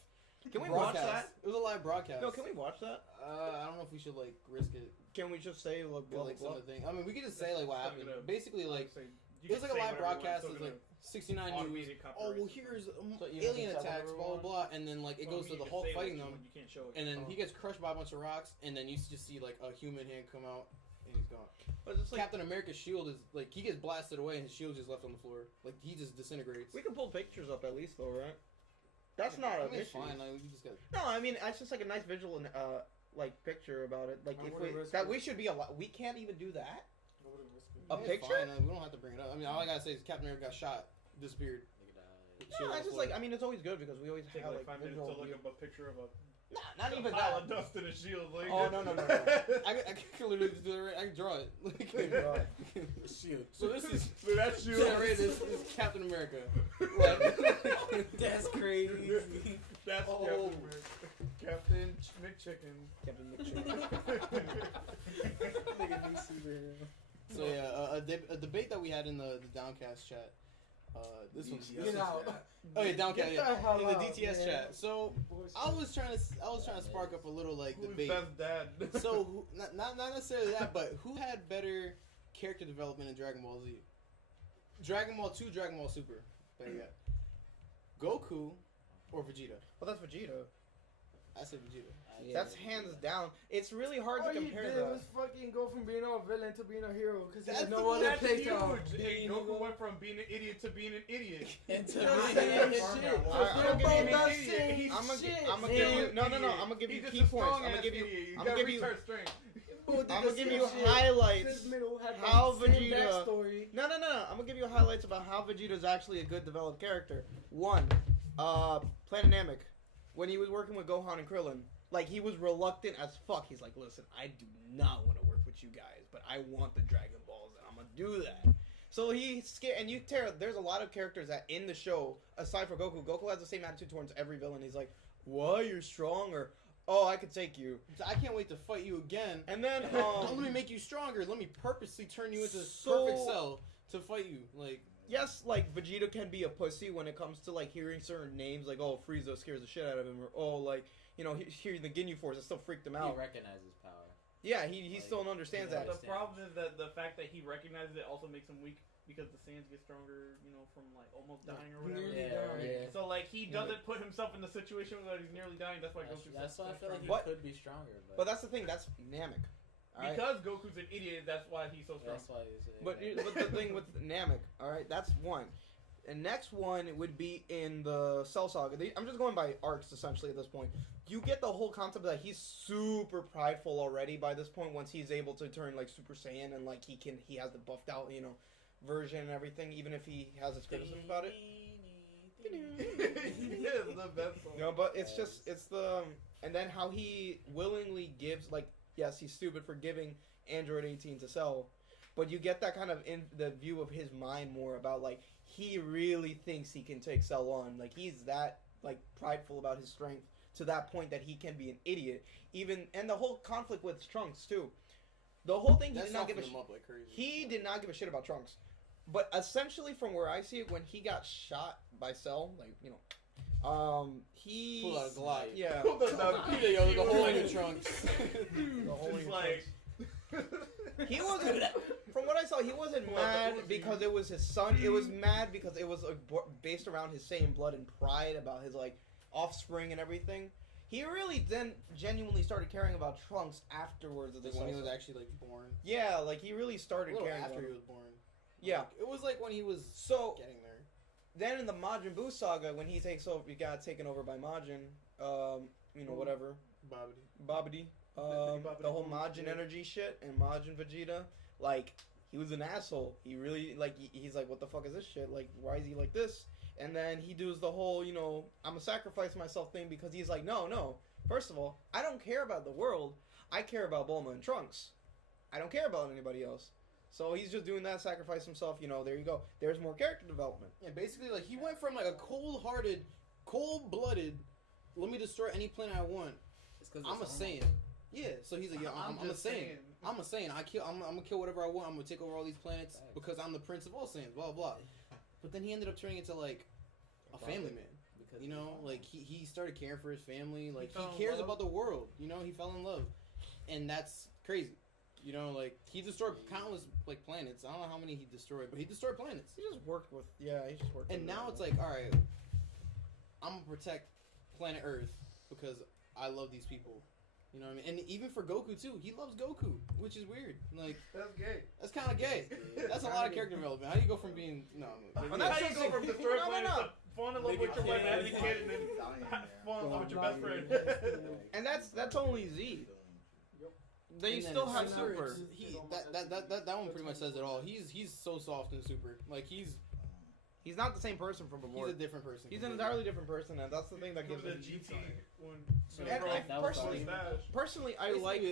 Can we watch that? It was a live broadcast. No, can we watch that? I don't know if we should like risk it. Can we just say like blah, Like blah, some blah? of the things. I mean, we could just say like what happened. Basically, like You it was can like a say live whatever you want, broadcast. it's It still was like 69 gonna News. automated Oh copyright. well, here's So you alien can say attacks, whatever blah we blah blah, and then like it Well, goes you to the can Hulk say what fighting you them, want, you can't show it. and then Oh. he gets crushed by a bunch of rocks, and then you just see like a human hand come out, and he's gone. But it's like Captain America's shield is like he gets blasted away, and his shield's just left on the floor. Like he just disintegrates. we can pull pictures up at least though, right? That's not I an mean, it's issue. fine. Like, we just got. No, I mean it's just like a nice visual and like picture about it. Like I if wouldn't we risk that it. we should be we can't even do that. I wouldn't risk it. A It's picture? Fine. Like, we don't have to bring it up. I mean, all I gotta say is Captain America got shot, disappeared. No, I just like I mean it's always good because we always Take have like like 5 minutes to visual. look up a picture of a Nah, not even pile that. of dust in a shield. Like, Oh, no. I can literally just do it. Right. I can draw it. Like, Shield. so this is So that shield. yeah, right. This is Captain America. That's crazy. That's Oh. Captain McChicken. Captain McChicken. So yeah, a debate that we had in the Downcast chat. This one's Get out. oh yeah, Downcast. Get Yeah, the hell in the out, DTS man. chat. So I was trying to spark up a little like Who's debate. best dad? So not necessarily that, but who had better character development in Dragon Ball Z? Dragon Ball 2, Dragon Ball Super. Better yet, Goku or Vegeta? Well, that's Vegeta. I said Vegeta. That's hands down. It's really hard All to he compare did that. was fucking go from being a villain to being a hero because he That's had no the- other That's place huge. to Hey, Goku went from being an idiot to being an idiot. And to Just me, saying it's- shit. Alright, I'm gonna give They're you both an the idiot. same He's I'm shit. gonna give you no. I'm gonna give you key points. I'm gonna give you. I'm gonna give you. I'm gonna give you highlights. How Vegeta- No. I'm gonna give you highlights about how Vegeta's actually a good developed character. One, Planet Namek, when he was working with Gohan and Krillin, like he was reluctant as fuck. He's like, listen, I do not want to work with you guys, but I want the Dragon Balls, and I'm gonna do that. So he's scared, and there's a lot of characters that in the show, aside from Goku, Goku has the same attitude towards every villain. He's like, "What? You're strong," or oh, I could take you. I can't wait to fight you again. And then, Don't let me make you stronger. Let me purposely turn you into So- perfect cell to fight you. Like, yes, like, Vegeta can be a pussy when it comes to, like, hearing certain names, like, oh, Frieza scares the shit out of him, or, oh, like, you know, hearing the Ginyu Force, it still freaked him He out. recognizes power. Yeah, he Like, still understands yeah. that. The problem is that the fact that he recognizes it also makes him weak because the Saiyans get stronger, you know, from like almost dying or whatever. Nearly Yeah, dying. yeah. So like he doesn't put himself in the situation where he's nearly dying. That's why Goku's That's why I feel like he But- could be stronger. But that's the thing, that's Namek. Alright? because Goku's an idiot. That's why he's so strong. That's why he's But the thing with Namek, alright, that's one. And next one would be in the Cell Saga. I'm just going by arcs, essentially, at this point. You get the whole concept that he's super prideful already by this point once he's able to turn, like, Super Saiyan and, like, he has the buffed out, you know, version and everything, even if he has his criticisms about it. Yeah, the best song. No, but it's just, it's the, and then how he willingly gives, like, yes, he's stupid for giving Android 18 to Cell, but you get that kind of in the view of his mind more about, like, he really thinks he can take Cell on. Like, he's that, like, prideful about his strength to that point that he can be an idiot. Even, and the whole conflict with Trunks, too. The whole thing, he that's did not give a him shit. up like crazy. He did not give a shit about Trunks. But essentially, from where I see it, when he got shot by Cell, like, you know, he... Pull out a Glock. Yeah. The whole new Trunks. The whole Just new like He wasn't. From what I saw, he wasn't mad because it was his son. It was mad because it was like, based around his Saiyan blood and pride about his like offspring and everything. He really then genuinely started caring about Trunks afterwards of the Like when he Cell was Saga. actually like born. Yeah, like he really A started little caring after about he him. was born. Yeah. Like, it was like when he was So getting there. then in the Majin Buu saga, when he takes over, he got taken over by Majin. You know, whatever. Babidi. Babidi. The whole Majin energy shit and Majin Vegeta, like, he was an asshole. He really, like, he's like, what the fuck is this shit? Like, why is he like this? And then he does the whole, you know, I'm gonna sacrifice myself thing because he's like, no. First of all, I don't care about the world. I care about Bulma and Trunks. I don't care about anybody else. So he's just doing that, sacrifice himself, you know, there you go. There's more character development. Yeah, basically, like, he went from, like, a cold-hearted, cold-blooded, let me destroy any planet I want. I'm a Saiyan. Yeah, so he's like, yo, I'm a just Saiyan. I'm a Saiyan. I'm gonna kill whatever I want. I'm gonna take over all these planets because I'm the prince of all Saiyans, blah, blah. But then he ended up turning into, like, a family man. Because You know, like, he started caring for his family. Like, fell in he cares love. about the world. You know, he fell in love. And that's crazy. You know, like, he destroyed countless, like, planets. I don't know how many he destroyed, but he destroyed planets. He just worked with, he just worked And with now them. it's like, all right, I'm gonna protect planet Earth because I love these people. You know what I mean? And even for Goku too, he loves Goku, which is weird. Like, that's gay. that's kind of gay. That's a lot of character development. How do you go from being And That's that's how you go just- from destroying no, no, planets no. to fall in love with your wife as a kid and then fall in love with your best friend. And that's only Z. They And then still in have Super, Super. it's- He that one pretty much says it all. He's so soft in Super. Like he's He's not the same person from before. a different person. He's an entirely different person, and that's the thing that gives the him. GT one. And That I was personally, awesome. personally, I like.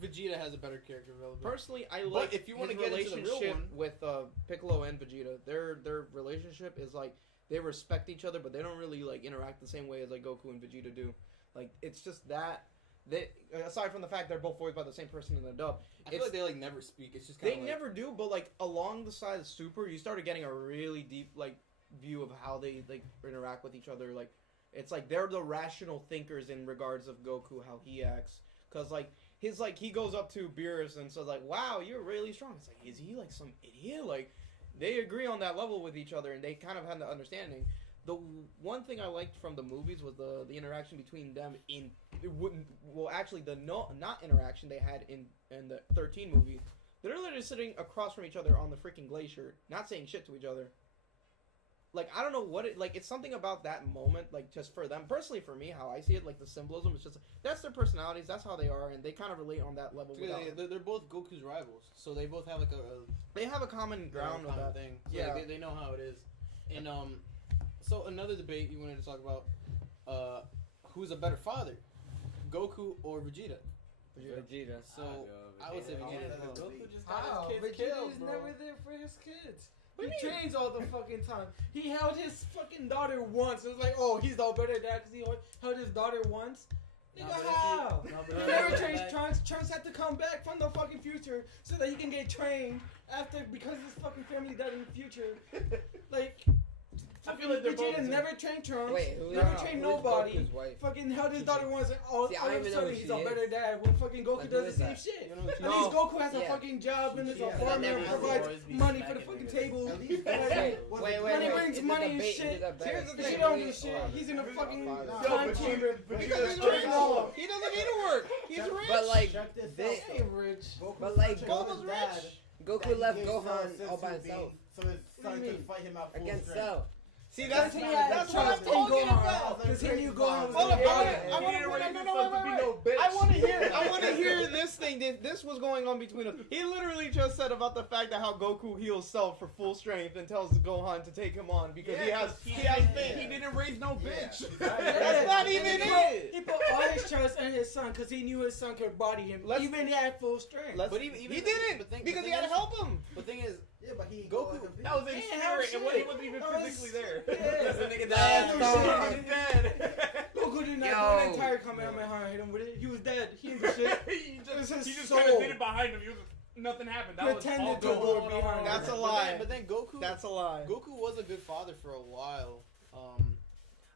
Vegeta has a better character development. Personally, I But like if you wanna his get into the real relationship one- with Piccolo and Vegeta. Their relationship is like they respect each other, but they don't really like interact the same way as like Goku and Vegeta do. Like it's just that they, aside from the fact they're both voiced by the same person in the dub, I feel it's- like they like never speak. It's just kind they of never do. But like along the side of Super, you started getting a really deep like view of how they like interact with each other. Like it's like they're the rational thinkers in regards of Goku, how he acts. Cause like his like he goes up to Beerus and says like, "Wow, you're really strong." It's like, is he like some idiot? Like they agree on that level with each other, and they kind of had the understanding. The one thing I liked from the movies was the interaction between them in it wouldn't well actually the not interaction they had in the 13 movie. They're literally sitting across from each other on the freaking glacier, not saying shit to each other. Like I don't know what it like. It's something about that moment, like just for them personally. For me, how I see it, like the symbolism is just that's their personalities. That's how they are, and they kind of relate on that level. Yeah, without- they're both Goku's rivals, so they both have like a They have a common ground with common that. thing. So Yeah. they know how it is. And so another debate you wanted to talk about, who's a better father, Goku or Vegeta? Vegeta. So I would say Vegeta. Yeah. Goku just got How? his kids Vegeta killed, is bro. never there for his kids. What do He you mean? trains all the fucking time. He held his fucking daughter once. It was like, oh, he's the better dad because he held his daughter once. Nigga, but if how? you- no, but He if never you trained back- Trunks. Trunks had to come back from the fucking future so that he can get trained after because his fucking family died in the future. Like, I feel like they're both Vegeta the same. never trained Trunks. Wait, who never is- trained who is nobody. Goku's wife? Fucking held his daughter once, and all See, I of don't a even know sudden who he's she a is. better dad when fucking Goku Like, who does the is same that? shit. You know what At you least Goku has a Yeah. fucking job and is a Yeah, farmer never and has provides always be money for the smacking fucking niggas. table. At least Like, Wait, When he brings is it money a and bait? shit, Is it a bait? here's the Vegeta thing. don't do shit. He's in a fucking No, time but chamber. but Because you he's guys- rich. He doesn't need to work. He's rich. But like, Check this they, out, He ain't rich. Goku but like, told Goku's his dad rich. that Goku he left gave Gohan Cell all by Senzu himself. being- so his What son do you could mean? fight him out full Against strength. Cell. See, That's that's what that's what I'm talking about. Because he knew Gohan Gohan was Hold up, gonna I get want it. to. He didn't raise No, his no, son wait, to be wait, no wait. bitch. I want to hear this thing. This was going on between us. He literally just said about the fact that how Goku heals Cell for full strength and tells Gohan to take him on because he has faith. He didn't raise no bitch. That's not He even put- it. He put all his trust in his son because he knew his son could body him, Let's- even at full strength. Let's- But even he the- didn't the thing- because the he had to thing help him. The thing is, Yeah, but he Goku- That was in He ain't have spirit, and when he shit. wasn't even That was- physically there. Yeah. The nigga That's died. the- He's dead. Goku did not Yo. do an entire Kamehameha hit him with it. He was dead. He didn't do shit. he It was his just soul. kind of did it behind him. He was nothing happened. That Pretended was to all do it Goku. behind him. That's a but lie. then, but then Goku, That's a lie. Goku was a good father for a while.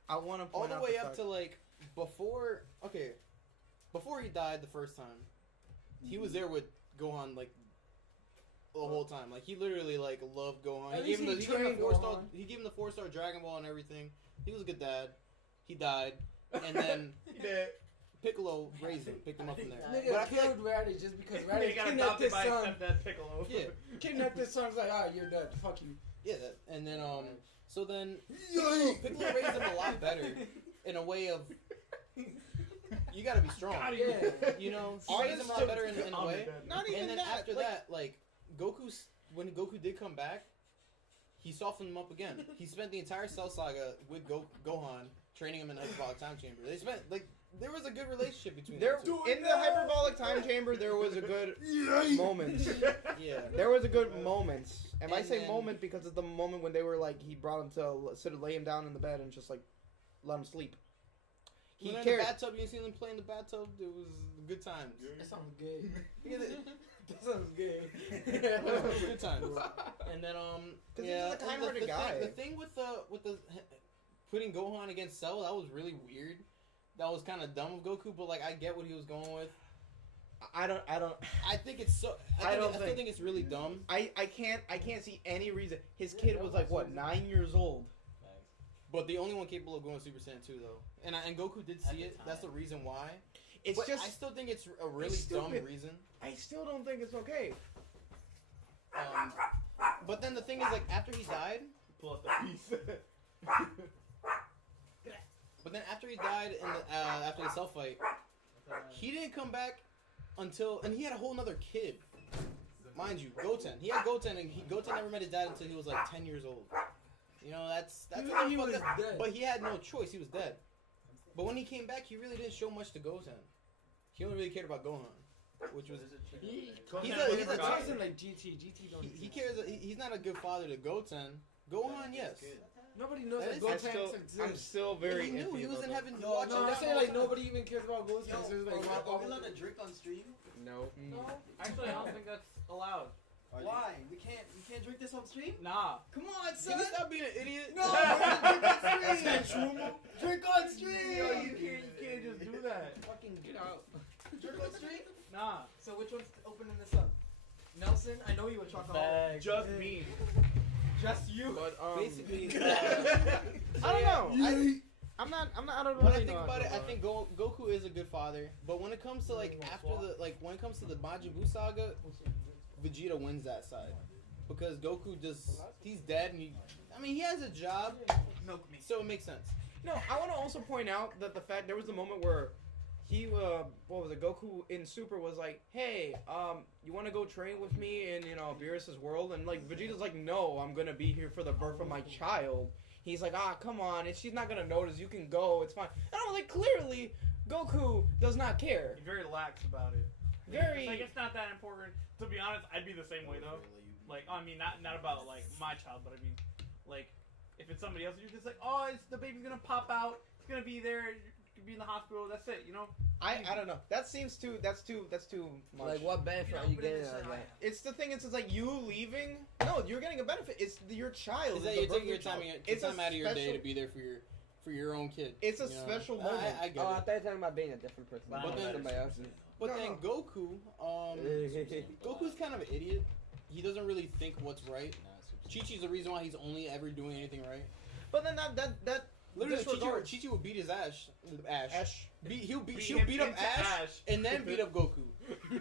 I want to All point the out way the up fact- to like before. Okay, before he died the first time, he was there with Gohan like the whole time. Like he literally like loved Gohan. At He gave him least the he he gave him the trained 4-star. Gohan. He gave him the 4-star Dragon Ball and everything. He was a good dad. He died, and then He did. Piccolo raised him, picked him up from there. Nigga But I feel killed Raditz just because He Raditz got kidnapped adopted his by his son. stepdad Piccolo. Yeah, Kidnapped his son. Was like, ah, you're dead. Fuck you. yeah, and then so then Piccolo raised him a lot better in a way of you gotta be strong. Got him. Yeah. You know, he raised him a lot better in a way. Not even And then that. after like, that, like Goku's when Goku did come back, he softened him up again. He spent the entire Cell Saga with Gohan, training him in Hyperbolic Time Chamber. They spent like there was a good relationship between there them two. in the hyperbolic time chamber, there was a good moment. Yeah, There was a good moment, and I And say then- moment because it's the moment when they were like he brought him to lay him down in the bed and just like let him sleep. He When in cared. the bathtub. You seen them play in the bathtub. It was good times. That sounds good. Yeah, That sounds good. it was good times. And then 'Cause he's yeah, a kind-hearted guy. The thing with the putting Gohan against Cell, that was really weird. That was kind of dumb of Goku, but like I get what he was going with. I don't. I think it's so. I don't still think- think it's really dumb. I can't see any reason. His kid was like what 9 years old. But the only one capable of going Super Saiyan 2 though, and Goku did At see the it. That's the time. reason why. It's But just I still think it's a really It's dumb stupid. reason. I still don't think it's okay. But then the thing is, like after he died, Pull out the piece. but then after he died in the after the Cell fight, he didn't come back until, and he had a whole nother kid. Mind you, Goten. He had Goten, and Goten never met his dad until he was like 10 years old. You know, that's He a knew little he was fucked up. dead. But he had no choice. He was dead. But when he came back, he really didn't show much to Goten. He only really cared about Gohan, which was He He's he a type- talks like GT. GT don't. he exist. cares. He's not a good father to Goten. Gohan, yes. Nobody knows That that is- Goten I'm exists. still very. He knew iffy he was about in that. heaven No, watching. No, I'm that saying all like the time. nobody even cares about Goten. Yo, So it's like, are we allowed to drink on stream? No. no. Actually, I don't think that's allowed. Why? We can't drink this on stream? Nah. Come on, Can you stop being an idiot? No, drink on stream. Drink on stream. Yo, you can't just do that. Fucking get out. Drink on stream. Nah. So which one's opening this up? Nelson, I know you a chocolate. Bag. Just me. Just you. But Basically, I don't know. I'm not. I don't know. when I think about it, I think Goku is a good father. But when it comes to like when it comes to the Majin Buu saga, Vegeta wins that side because Goku he's dead and he has a job, Milk me. so it makes sense. No, I want to also point out that the fact there was a moment where he, what was it? Goku in Super was like, "Hey, you want to go train with me in Beerus's world?" And like Vegeta's like, "No, I'm gonna be here for the birth of my child." He's like, "Ah, come on, she's not gonna notice. You can go. It's fine." And I'm like, clearly, Goku does not care. You're very lax about it. Very. It's like it's not that important. To be honest, I'd be the same way though. Like, I mean, not about like my child, but I mean, like, if it's somebody else, you're just like, oh, the baby's gonna pop out. It's gonna be there. could be in the hospital. That's it. You know. I don't know. That's too much. Like, what benefit are you getting out of that? It's the thing. It's just like you leaving. No, you're getting a benefit. It's your child. Is that the you're birth taking your of your time, child. it's time out of your day special- to be there for your own kid? It's a you know? special moment. I get Oh, I it. thought you were talking about being a different person. But But then- somebody else's. But No, then no. Goku's kind of an idiot. He doesn't really think what's right. Chi-Chi's the reason why he's only ever doing anything right. But then that Literally, disregards- Chi-Chi would beat his Ash. Ash. She'll him beat up into Ash and then beat up Goku.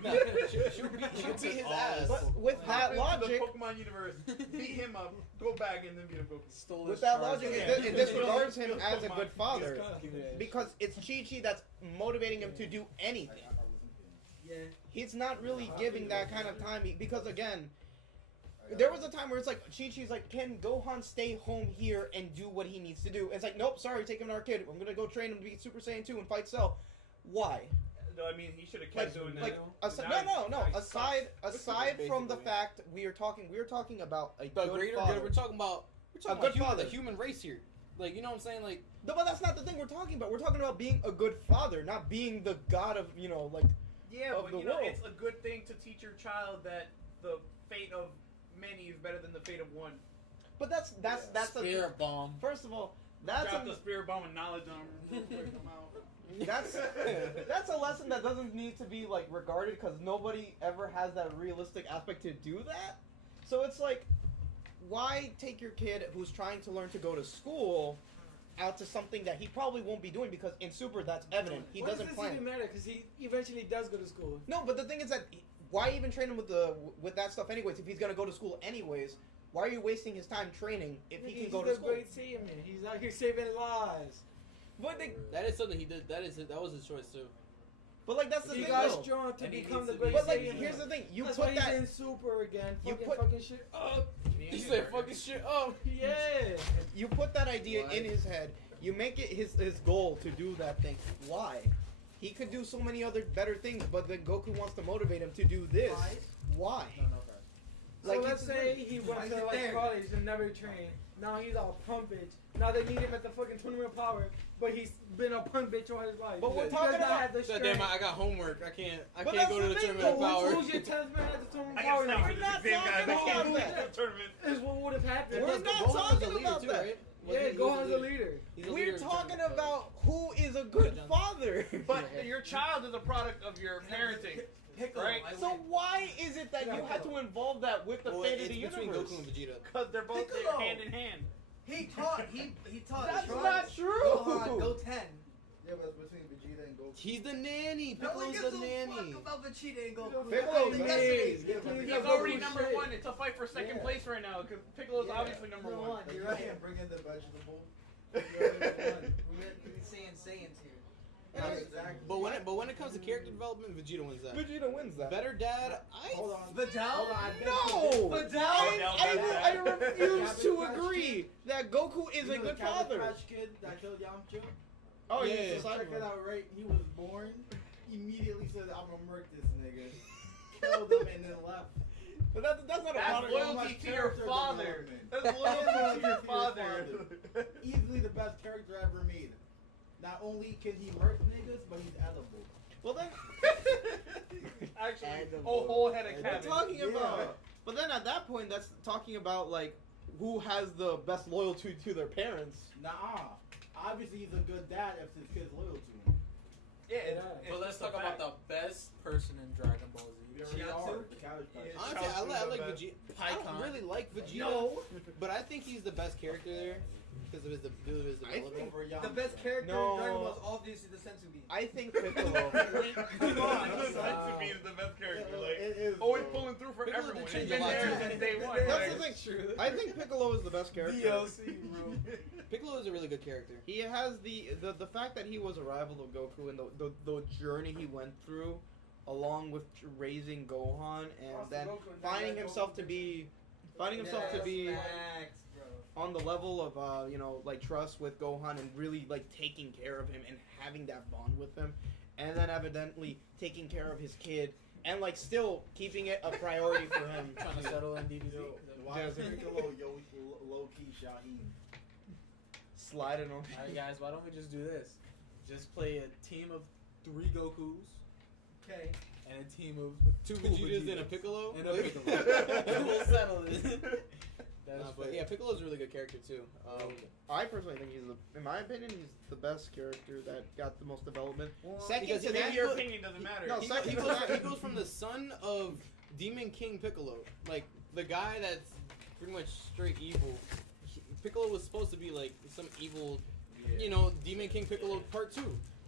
No, she'll beat his ass. But with Hop that into logic, the Pokemon universe, beat him up, go back, and then beat up Goku. Stole with his that Charizard. logic, Yeah. it disregards him Pokemon. as a good father Give it a- because it's Chi-Chi that's motivating him to do anything. Yeah. He's not really giving that kind of time because again, there was a time where it's like Chi-Chi's like, can Gohan stay home here and do what he needs to do? It's like, nope, sorry, take him to our kid. I'm gonna go train him to be Super Saiyan 2 and fight Cell. Why? No, I mean, he should have kept doing that. Like, Nice. no. Nice. Aside from the Basically. fact we are talking about a The good greater father. good. We're talking about A good father. the human race here. Like, you know what I'm saying? Like, No, but that's not the thing we're talking about. We're talking about being a good father, not being the god of, like. Yeah, of but the you know, world. it's a good thing to teach your child that the fate of many is better than the fate of one. But that's a Spirit bomb. First of all, that's Drop a, the spirit bomb and knowledge on him. Real quick, I'm out. that's a lesson that doesn't need to be like regarded because nobody ever has that realistic aspect to do that. So it's like, why take your kid who's trying to learn to go to school out to something that he probably won't be doing because in Super that's evident. He Why doesn't does this plan. even matter? Because he eventually does go to school. No, but the thing is that why even train him with that stuff anyways? If he's gonna go to school anyways, why are you wasting his time training if he can go to He's a school? great Saiyan man. He's out here saving lives. But that is something he did. That was his choice too. but like that's the He thing. got though. strong to And he become needs the to great be- But like Saiyan here's man. the thing, you That's put why he's that. in Super again. You Fucking put- fucking shit up. He said fucking shit up. Yeah. You put that idea What? in his head. You make it his goal to do that thing. Why? He could do so many other better things, but then Goku wants to motivate him to do this. Why? So Like, let's it's- say he went to like college and never trained. Now he's all pump bitch. Now they need him at the fucking tournament of power, but he's been a pump bitch all his life. But we're He talking does not about- have the So strength. damn, I got homework. I can't But go that's to the the thing, tournament of though. power. Who's your 10th man at the tournament I of power can now? study We're not with the exam guys. I talking can't about lose that. the tournament. Is what would have happened. We're not Gohan was a talking leader about too, that. right? Yeah, Gohan's a leader. He's a We're leader in talking tournament, about who is a good father. But your child is a product of your parenting. Right? So why is it that you had to involve that with the Well, fate of it's the between universe? Goku and Vegeta. Because they're both Piccolo. hand in hand. He taught That's Trunks, not true. Gohan, go 10. Yeah, but it's between Vegeta and Goku. He's the nanny. No one Piccolo's gives the a nanny. fuck about Vegeta and Goku. Piccolo's I think made. yesterday's He's game. already number one. It's a fight for second place right now because Piccolo's Yeah. obviously number one. Like, You're you right. can't bring in the vegetable. We're saying Saiyans here. Yeah, exactly. But when it comes to character development, Vegeta wins that. Vegeta wins that. Better dad. Hold on. Vidal? Hold on, I bet No! Vidal? I refuse to agree that Goku is You a know good the Cabbage father. Patch Kid that killed Yamcha? Oh Yeah, yeah, yeah. yeah. Check it out, right? He was born, immediately said, I'm gonna murk this nigga. Killed him and then left. But that's not a That's father. loyalty much to your character father. development. That's loyalty to your father. Easily the best character ever made. Not only can he murk niggas, but he's edible. Well then, Actually, And oh, whole head of we're cabbage. talking Yeah. about. But then at that point, that's talking about like who has the best loyalty to their parents. Nah. Obviously he's a good dad if his kid's loyal to him. Yeah, But let's just a talk about fact. the best person in Dragon Ball Z. Chiatsu? The Cabbage Patch. Yeah. Honestly, I like Best. Vegeta. I don't Pikkon. really like Vegeta, No. but I think he's the best character there because of his development. Over Yamcha. The best character No. in Dragon Ball is obviously the Sensugi. I think Piccolo. Come on, to me is the best character. Like, It is, always though. pulling through for Piccolo everyone. did He's change a been lot, there too. since day one. That's like- the thing. I think Piccolo is the best character. bro. Piccolo is a really good character. He has the fact that he was a rival of Goku and the journey he went through, along with raising Gohan and then finding himself to be Facts, bro. on the level of like trust with Gohan and really like taking care of him and having that bond with him, and then evidently taking care of his kid and like still keeping it a priority for him. Trying to settle in DBZ. Yo, why is Piccolo low key Shaheen? Sliding on. Alright, guys, why don't we just do this? Just play a team of 3 Gokus Okay. and a team of 2 Vegetas and a Piccolo. And a Piccolo. And we'll settle it. That's But yeah, Piccolo's a really good character too. I personally think in my opinion, he's the best character that got the most development. Because Second he- to that, Your opinion doesn't matter. No, he, second he to goes, that- he goes from the son of Demon King Piccolo, like the guy that's pretty much straight evil. Piccolo was supposed to be like some evil, you know, Demon King Piccolo Part 2,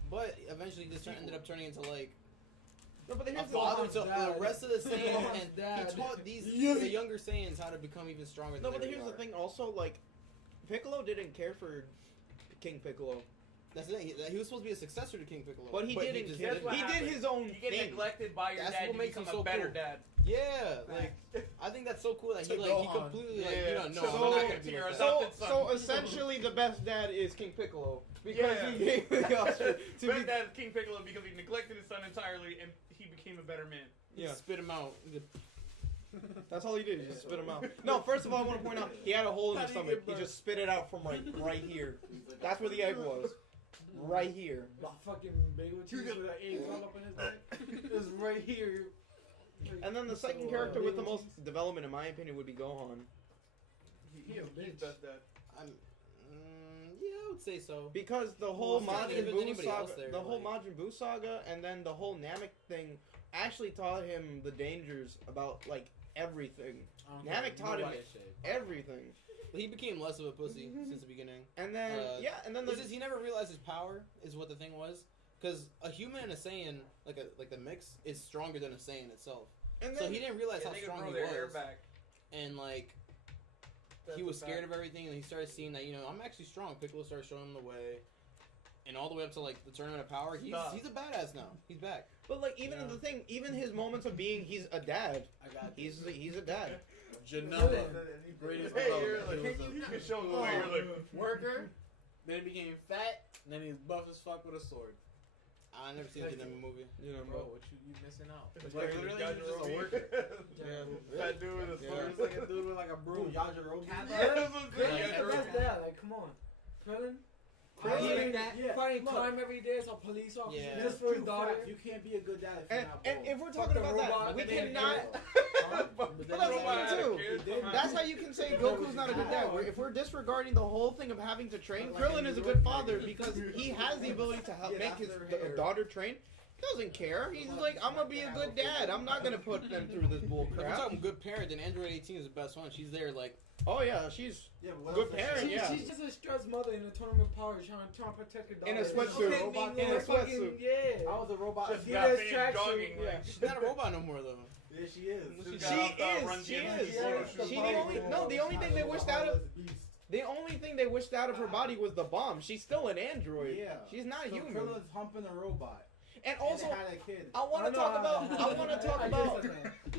but eventually this ended up turning into like no, but a here's the father to Dad. the rest of the Saiyans, Gohan's and dad. he taught the younger Saiyans how to become even stronger. No, than but they here's really the are. thing. Also, like, Piccolo didn't care for King Piccolo, That's the thing. He was supposed to be a successor to King Piccolo, but he didn't just care. That's what He did happened. his own You get thing. neglected by your That's dad what to makes him become so a better cool. dad. Yeah, like I think that's so cool that he To he Gohan. completely like you know no, So- I'm not gonna be to your like that. So, adopted son. so essentially, the best dad is King Piccolo because Yeah. he gave the option to Better be. dad King Piccolo because he neglected his son entirely and he became a better man. He Yeah. spit him out. That's all he did. He just spit him out. No, first of all, I want to point out he had a hole in his How do you stomach. get He just spit it out from right here. That's where the egg was. Right here. The fucking bagel cheese with an egg all up in his neck. It's right here. And then the second character with the most development, in my opinion, would be Gohan. He a He's bitch. best dad. I'm, yeah, I would say so. Because the whole Well, Majin if there's Buu anybody else saga, there, the whole like- Majin Buu saga, and then the whole Namek thing actually taught him the dangers about like everything, I don't Namek care. taught him Nobody shit. everything. He became less of a pussy since the beginning. And then and then It's the just he never realized his power is what the thing was. Because a human and a Saiyan, like the mix, is stronger than a Saiyan itself. and So then he didn't realize Yeah, how they could strong grow he their hair was. back. And like he was scared of everything, and he started seeing that I'm actually strong. Piccolo started showing him the way, and all the way up to like the Tournament of Power. He's a badass now. He's back. but like even the thing, even his moments of being he's a dad. I got He's a dad. Janela. Greatest Hey, you're development. like, He was you a can show the way you're like, worker, then he became fat, and then he's buff as fuck with a sword. I never seen the movie. You know, Bro, what you missing out? It's Like, like literally, Yajirobe. he's just a worker. Fat dude with a Yeah, sword. it's like a dude with like a Ooh, broom. Yajirobe. Yeah, that's what I'm saying, Like, Yajirobe. That's that. Like, come on. Krillin? Krillin, Fighting, fighting look. crime every day as a police officer Yeah. just for his True daughter. fact, you can't be a good dad if you're not and bald. if we're talking the about robot, that, we but they didn't cannot. get But then that's the Robot thing had a too. kid, They- somehow. That's how you can say Goku's not a good dad. If we're disregarding the whole thing of having to train, Like Krillin in is a New good York, father like- because he has the ability to help Yeah, make that's his their hair. daughter train. He doesn't care. He's like, I'm gonna be a good dad. I'm not gonna put them through this bull If we're crap. talking good parent, then Android 18 is the best one. She's there like Oh yeah, she's Yeah, but what Good else is parent, she? yeah. She's just a stressed mother in a tournament of power trying to protect her daughter. In a sweatsuit. Robot In a dog. sweatsuit. Yeah. I was a robot. Just Yeah, got that's finished tracksuit, jogging. yeah. Like, she's not a robot no more though. Yeah, she is. She got off the Run She DMC is. photo shoot. She the only no. The only thing they wished out of the only thing they wished out of her body was the bomb. She's still an android. Yeah. She's not So human. Krillin's humping a robot. And also, and they had a kid. I want to talk about. I want to talk about.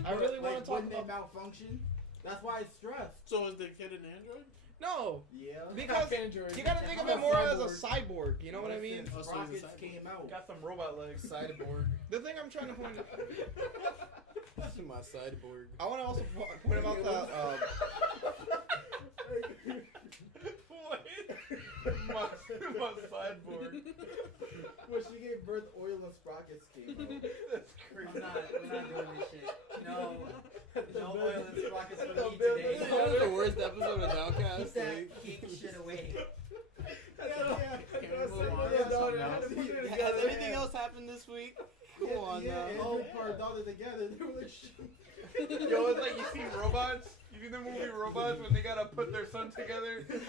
I really want to talk When they about. malfunction, that's why it's stressed. So is the kid an android? No, Yeah. because you gotta think of it more as a cyborg. You know what I mean? Since Oh, so he's a rockets cyborg. came out. Got some robot legs. Sideboard. The thing I'm trying to point out. My sideboard. I want to also point about the. my sideboard. When she gave birth, oil and sprockets came out. That's crazy. We're not doing this shit. No oil and sprockets for The me build- today. That was the worst episode of Downcast. Keep that king shit away. Like, has anything else happened this week? Come on yeah, now. and all her daughter together, they were like, Yo, it's like you see robots. You see the movie Robots when they gotta put their son together. That's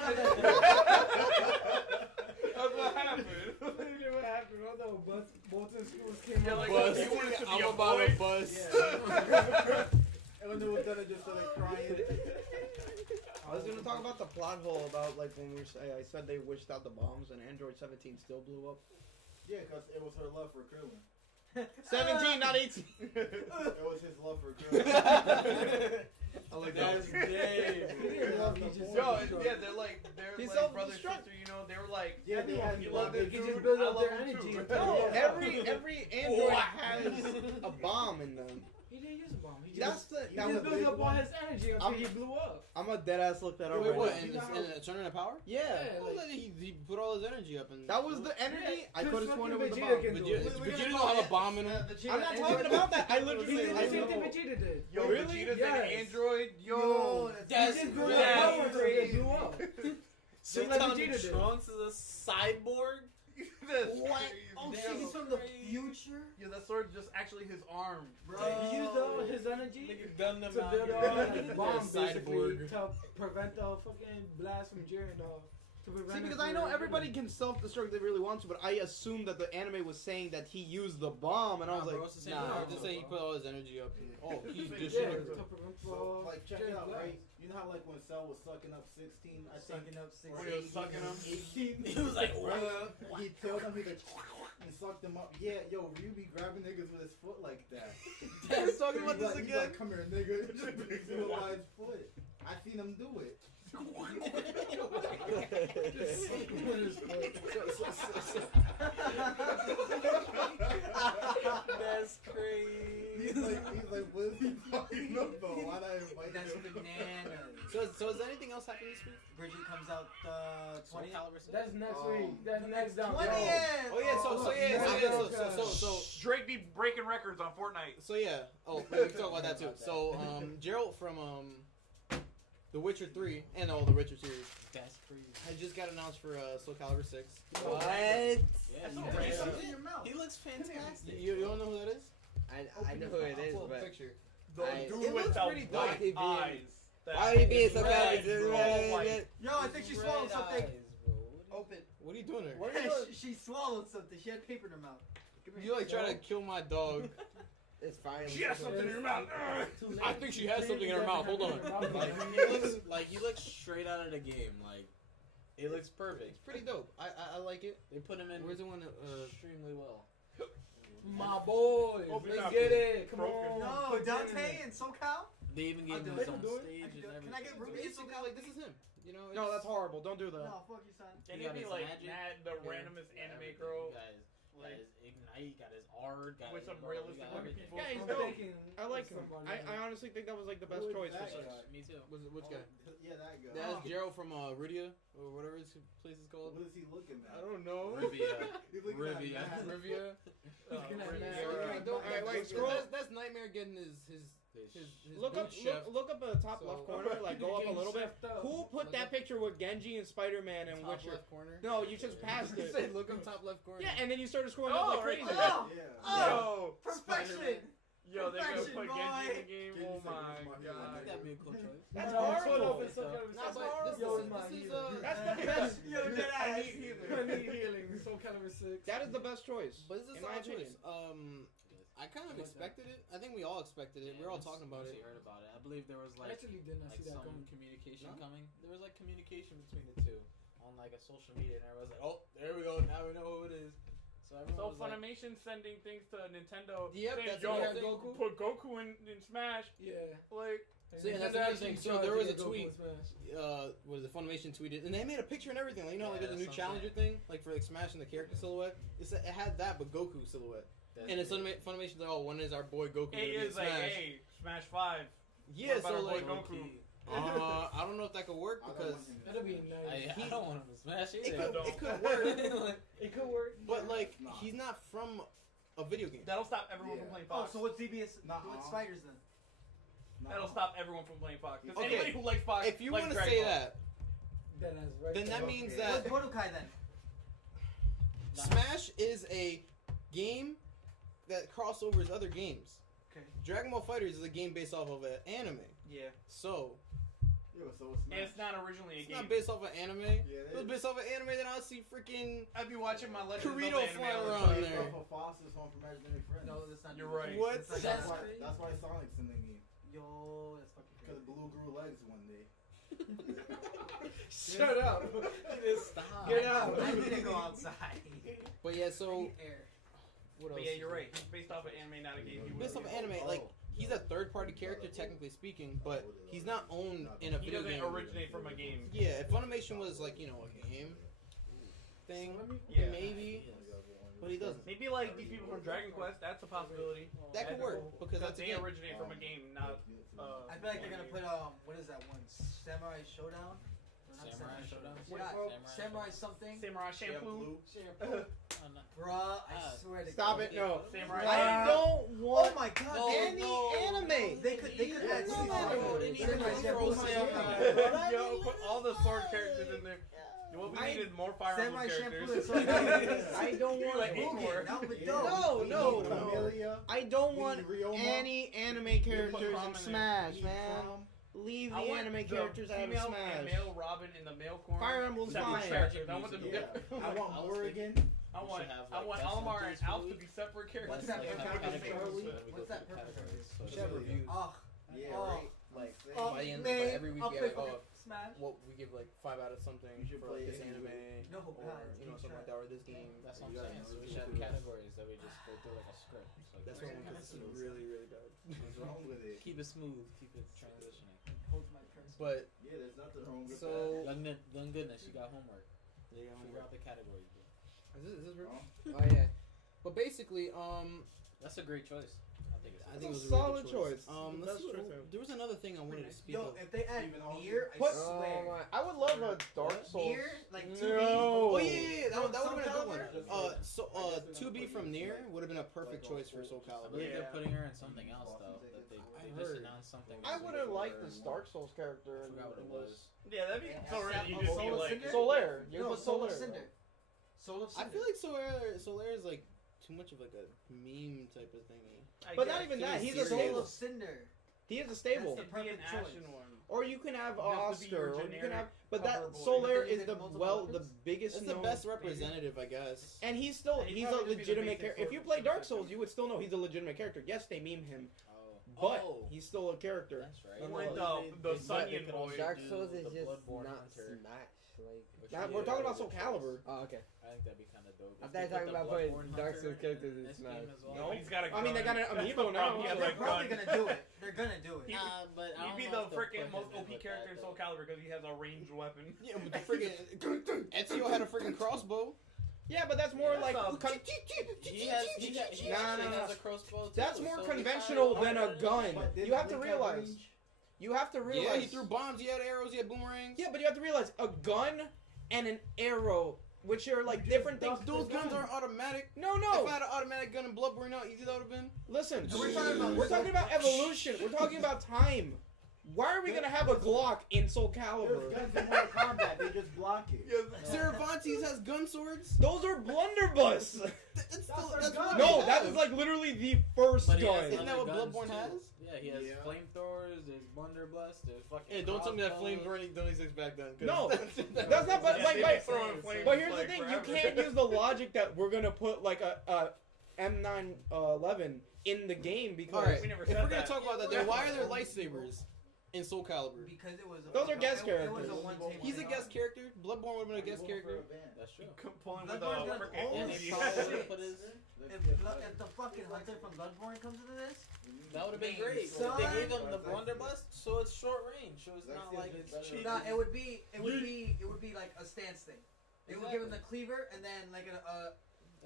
what happened. What happened? All the Bolton schools came Yeah, out. like, Bus. you want it to be I'm a about boy? a bus. Yeah. And when they were done, it just started crying. I was gonna talk about the plot hole about like when I said they wished out the bombs and Android 17 still blew up. Yeah, because it was her love for Krillin. 17, not 18. It was his love for Krillin. I like That's that. Dave. Yo, they're like He's brother self-destruct. sister. You know, they were like, Yeah, they had you love this They dude. just build I up love their him energy. too. No, Yeah. every Android has a bomb in them. He didn't use bomb. He That's just, the he that just was built up all his energy until I'm- he blew up. I'm a dead ass look that up. Wait, right what? now. And You know how- it's turning into power? Yeah. Yeah, Oh, like- then he put all his energy up and That was the energy. Yeah, I could have 'cause sworn it was the fucking bomb. Vegeta can do Vegeta, it. Vegeta don't have a bomb in him. I'm not talking about that. I literally He did the I same know. thing Vegeta did. Yo, Really? Vegeta's Yes. an android. Yo. Yo, He That's just blew crazy. up until he blew up. So Just like telling me Vegeta did. Trunks is a cyborg? That's What? crazy. Oh, Damn. he's from the future? Yeah, that sword just actually his arm. Bro. He used all his energy Nigga gunned him to out build here. all like bombs basically Cyborg. to prevent the fucking blast from Jiren off. To prevent See, it because from I know Jiren. everybody can self-destruct if they really want to, but I assumed that the anime was saying that he used the bomb, and I was Nah, bro, like, it's the same Nah, thing. just say he put all his energy up. And, oh, he's Yeah, dishing. to prevent So, like, check it Jiren's out, blast. right? You know how, like, when Cell was sucking up 16, I think, Sucking up or 16. He was sucking him. 18. He was like, Right? He killed him, he like, and sucked him up. Yeah, yo, Ryu be grabbing niggas with his foot like that. He's talking about He's this like, he's again. like, come here, nigga. Just picks him up by his foot. I seen him do it. That's crazy. He's like, what is he talking about? Why not invite That's him? bananas. So has anything else happened this week? Bridget comes out Soul 20. Calibur 6? That's next Oh. week. That's next down. 20 Yo. in! Oh yeah, Drake be breaking records on Fortnite. so yeah. Oh, we can talk about that too. So Geralt from The Witcher 3 and all the Witcher series That's crazy. had just got announced for Soul Calibur 6. What? Yeah, That's he so does. racist. in your mouth. He looks fantastic. You don't know who that is? I know who it is, Pull up a but picture. The I- dude It with looks the pretty dope. white Why he being- eyes. That why are you being so red, bad? bro, like- Yo, I think she swallowed something. Open. What are you doing there? What she swallowed something. She had paper in her mouth. Come here. You like try to kill my dog. it's fine. She has something in her mouth. I think she has something in her mouth. Hold on. Like he looks straight out of the game. Like it looks perfect. It's pretty dope. I like it. They put him in Where's the one? extremely well. My boys, Hope you're let's not get it. Come broken. on. No, Put that in Dante there. and SoCal? They even I'll gave do him it. his own Do it. stage and Can everything. I get Ruby and Basically, SoCal? like this is him. You know? No, it's- that's horrible. Don't do that. No, fuck you, son. Can He it got be his like magic. Mad, the Yeah. randomest anime Everything. girl? Got his Ignite, got his art, got With his some bro, realistic he got looking everything. people. Yeah, he's I'm dope. thinking I like him. somebody I else. honestly think that was like the best Who is choice that for guy? six. Me too. Which guy? Yeah, that guy. That's Gerald from Rydia or whatever his place is called. What is he looking at? I don't know. Rivia. He's looking Rivia. at Matt. Rivia. Looking at Rivia. that. Yeah, Alright, don't- alright, wait, that's- scroll. That's Nightmare getting his Look up, boot chef. look up at the top So- left corner. Like go up a little bit. Who put Look that up. picture with Genji and Spider-Man and top Witcher? left corner. No, you just passed You it. said look up top left corner. Yeah, and then you started scrolling Oh, up like right crazy. there. Oh! Yeah. Yo, Perfection! yo, they're gonna Perfection, put Genji in boy. the game. Genji Oh said, my "Where's my hero?" god. That'd be a cool choice. That's No, horrible. it's so good. Nah, That's but horrible. this Yo, is- my this is, hero. That's the best. Yo, dead I ass. need healing. I need healing. Soul Calibur 6. That is the best choice. But this is in a my solid choice. opinion. I kind of I like expected it. I think we all expected it. We're all talking about it. You heard about it. I believe there was I like actually did not see that some coming. communication No? coming. There was like communication between the two on like a social media, and everyone's like, "Oh, there we go. Now we know who it is." So everyone So was like, Funimation sending things to Nintendo. Yep, saying, that's yo, another thing. Goku? put Goku in Smash. Yeah. Like, So yeah, that's Nintendo another actually thing. So tried there to was a get Goku tweet. in Smash. Was the Funimation tweeted, and they made a picture and everything. Like, you know, like Yeah, there's a new that's Challenger something. thing, like for like smashing the character silhouette. It had that, but Goku silhouette. That's And it's crazy. Funimation's like, oh, when is our boy Goku gonna it be in is like, Smash? hey, Smash 5. Yeah, What about so our boy like, Goku? I don't know if that could work I don't because want him to That'd be smash. nice. I don't want him to smash it either. could, it could don't. work, It could work. but like Nah. he's not from a video game. That'll stop everyone Yeah. from playing Oh, Fox. so what's ZBS? Nuh-uh. What's Spiders then? Nah. That'll stop everyone from playing Fox. Because Okay. anybody who likes Fox, If you likes want to Dragon say Ball. that, Then that's right. then that there. means Okay. that What's Budokai then? Smash is a game that crossovers other games. Okay. Dragon Ball FighterZ is a game based off of an anime. Yeah. So Yeah, so it's And it's not originally a it's game. not based off of anime. Yeah, If it was based off of anime, then I'll see freaking I'd be watching my Legend Corito of Zelda anime flying all the around time. there. Off of Foster's Home for Imaginary Friends. No, that's not. You're true. right. What? That's That's not why, true. that's why Sonic's in the game. Yo, that's fucking Because crazy. Blue grew legs one day. Shut up. Stop. Get out. I need to go outside. But yeah, I so need air. what else? But yeah, is you're there? right. He's based off of anime, not a game. He Based off was. of anime, like he's a third-party character technically speaking, but he's not owned in a He video doesn't game. originate from a game. Yeah, if Funimation was like a game thing, Yeah. maybe. but he doesn't. Maybe like these people from Dragon Quest. That's a possibility. That could work because that's a they game. originate from a game, not. I feel like they're gonna put what is that one? Samurai Showdown? Or not Samurai Showdown? Yeah, Samurai something. Samurai Shampoo. Shampoo. Bruh, I swear to Stop God. it! No. Samurai. I don't Oh want my God! No, any anime. They could add No, Samurai no, Shampoo. Yo, put all the sword characters in there. What we need is more Fire Samurai Emblem Shampoo characters. is so good. I don't You're want like any- Igor. That would be dope. No. Camellia. I don't want Ryoma. any anime put characters Chrom in in there. Smash, man. Leave the I want anime the characters out of female Smash. and male Robin and the male Corn. Fire Emblem's separate fine. characters. I want them Yeah. different. I want I was Morrigan. I We want should have, I like, want best Almar and sentence for Alf the to week. be separate characters. What's that Like, purpose have of categories, the week? so then we What's go that through purpose of categories. this? So We should have it's reviews. Oh, Yeah, Oh. right. Like Oh, by the end, man, by every week, I'll we play have like, Smash. what we give like 5 out of something You should for play like this it anime, No, or God, you know keep something like track. that, or this game. That's what I'm You saying. guys So we know. should have categories that we just go through like a script. So That's like, what this is really bad. What's wrong with it? keep it smooth, keep it transitioning. Hold my purse. But Yeah, there's nothing wrong with so Young goodness, you got homework. yeah, Figure out the categories. Bro. is this real? that. Oh yeah. But basically, That's a great choice. I think it's. I think it It's was a a really good solid choice. Let's Best see, choice ever. there was another thing I wanted to speak Yo, of. if they add Stephen Hawking. Nier, I What? swear. I would love a Dark Souls. Nier, like 2B. No. Oh yeah, that would have been a good one. Soul Calibur? 2B from Nier would have been a perfect choice for Soul I Calibur. believe Yeah. they're putting her in something else though. That they just heard. announced something. I would have liked for- this Dark Souls character. I forgot what it was. Yeah, that'd be Yeah, so random. You oh, just Soul need of like. Cinder? Solaire. You No, put Soul of Solaire. Cinder. Soul of I Cinder. feel like Solaire is like too much of like a meme type of thingy. I But guess. not even He that. is He's a Soul stable. of Cinder. He is a stable. That's It'd be an perfect choice. Ashen one. Or you can have You have to be your Oscar. Or you can generic have. But that cover boy. Solaire But then you is the get multiple the weapons? biggest It's the known. best representative, I guess. And he's still And he'd he's a probably just be the legitimate basic character. If sword you play with Dark the Souls, you would still know he's a legitimate character. Yes, they meme him, Oh. but Oh. he's still a character. That's right. When Well, the they said they Sunyan could also boy- Dark do Souls the is just Bloodborne not Hunter, Smash. Like. which That, would we're be talking a about Soul good Calibur. choice. Oh okay. I think that'd be kind of dope. I If thought they you were talking put the about putting Bloodborne Dark Hunter Souls characters in this Smash. game as well. No. He's got a gun. I mean, they got an That's the amiibo now. problem. He has They're a probably gun. gonna do it. They're gonna do it. Nah, but I He'd don't be know the if they'll freaking put most him in OP with character in that, Soul though. Calibur because he has a ranged weapon. Yeah, but the freaking Ezio had a freaking crossbow. Yeah, but that's more Yeah, like so- He actually Nah. has a crossbow too. that's more so conventional he than a probably gun. But didn't You have to Link have realize. range? You have to realize. Yeah, he threw bombs. He had arrows. He had boomerangs. Yeah, but you have to realize a gun and an arrow, which are like different things. Those guns aren't automatic. No, If no. I had an automatic gun in Bloodborne, how easy that would have been. Listen, We're we're talking about evolution. We're talking about time. Why are we gonna have a Glock in Soul There's Calibur? guns in Mortal Kombat. They just block it. Cervantes has gun swords. Those are blunderbuss. That's still their that's gun. what No, he that has. is like literally the first But he has gun. Isn't that other what guns, Bloodborne too. has? Yeah, he has Yeah. flamethrowers. There's blunderbuss. There's fucking. Yeah, don't tell me that crossbows. flames weren't done exist back then. 'cause No, that's That's not. But Yeah, like, they've like, been throwing flames but here's the like thing: forever. you can't use the logic that we're gonna put like a M911 in the game because All right. We never If said we're gonna that. talk about that, then why are there lightsabers in Soul Calibur? Because it was. Those are guest It was a characters. one-table He's a thing. guest character. Bloodborne would have been a guest character. That's true. Pulling with Bloodborne's got freaking all And the he enemy. shit. probably put his. If the fucking hunter from Bloodborne comes into this, That would have been Man, great. son. They gave him the blunderbuss, so it's short range. So it's not like it's cheap. nah, it would be like a stance thing. They would give him the cleaver and then like a.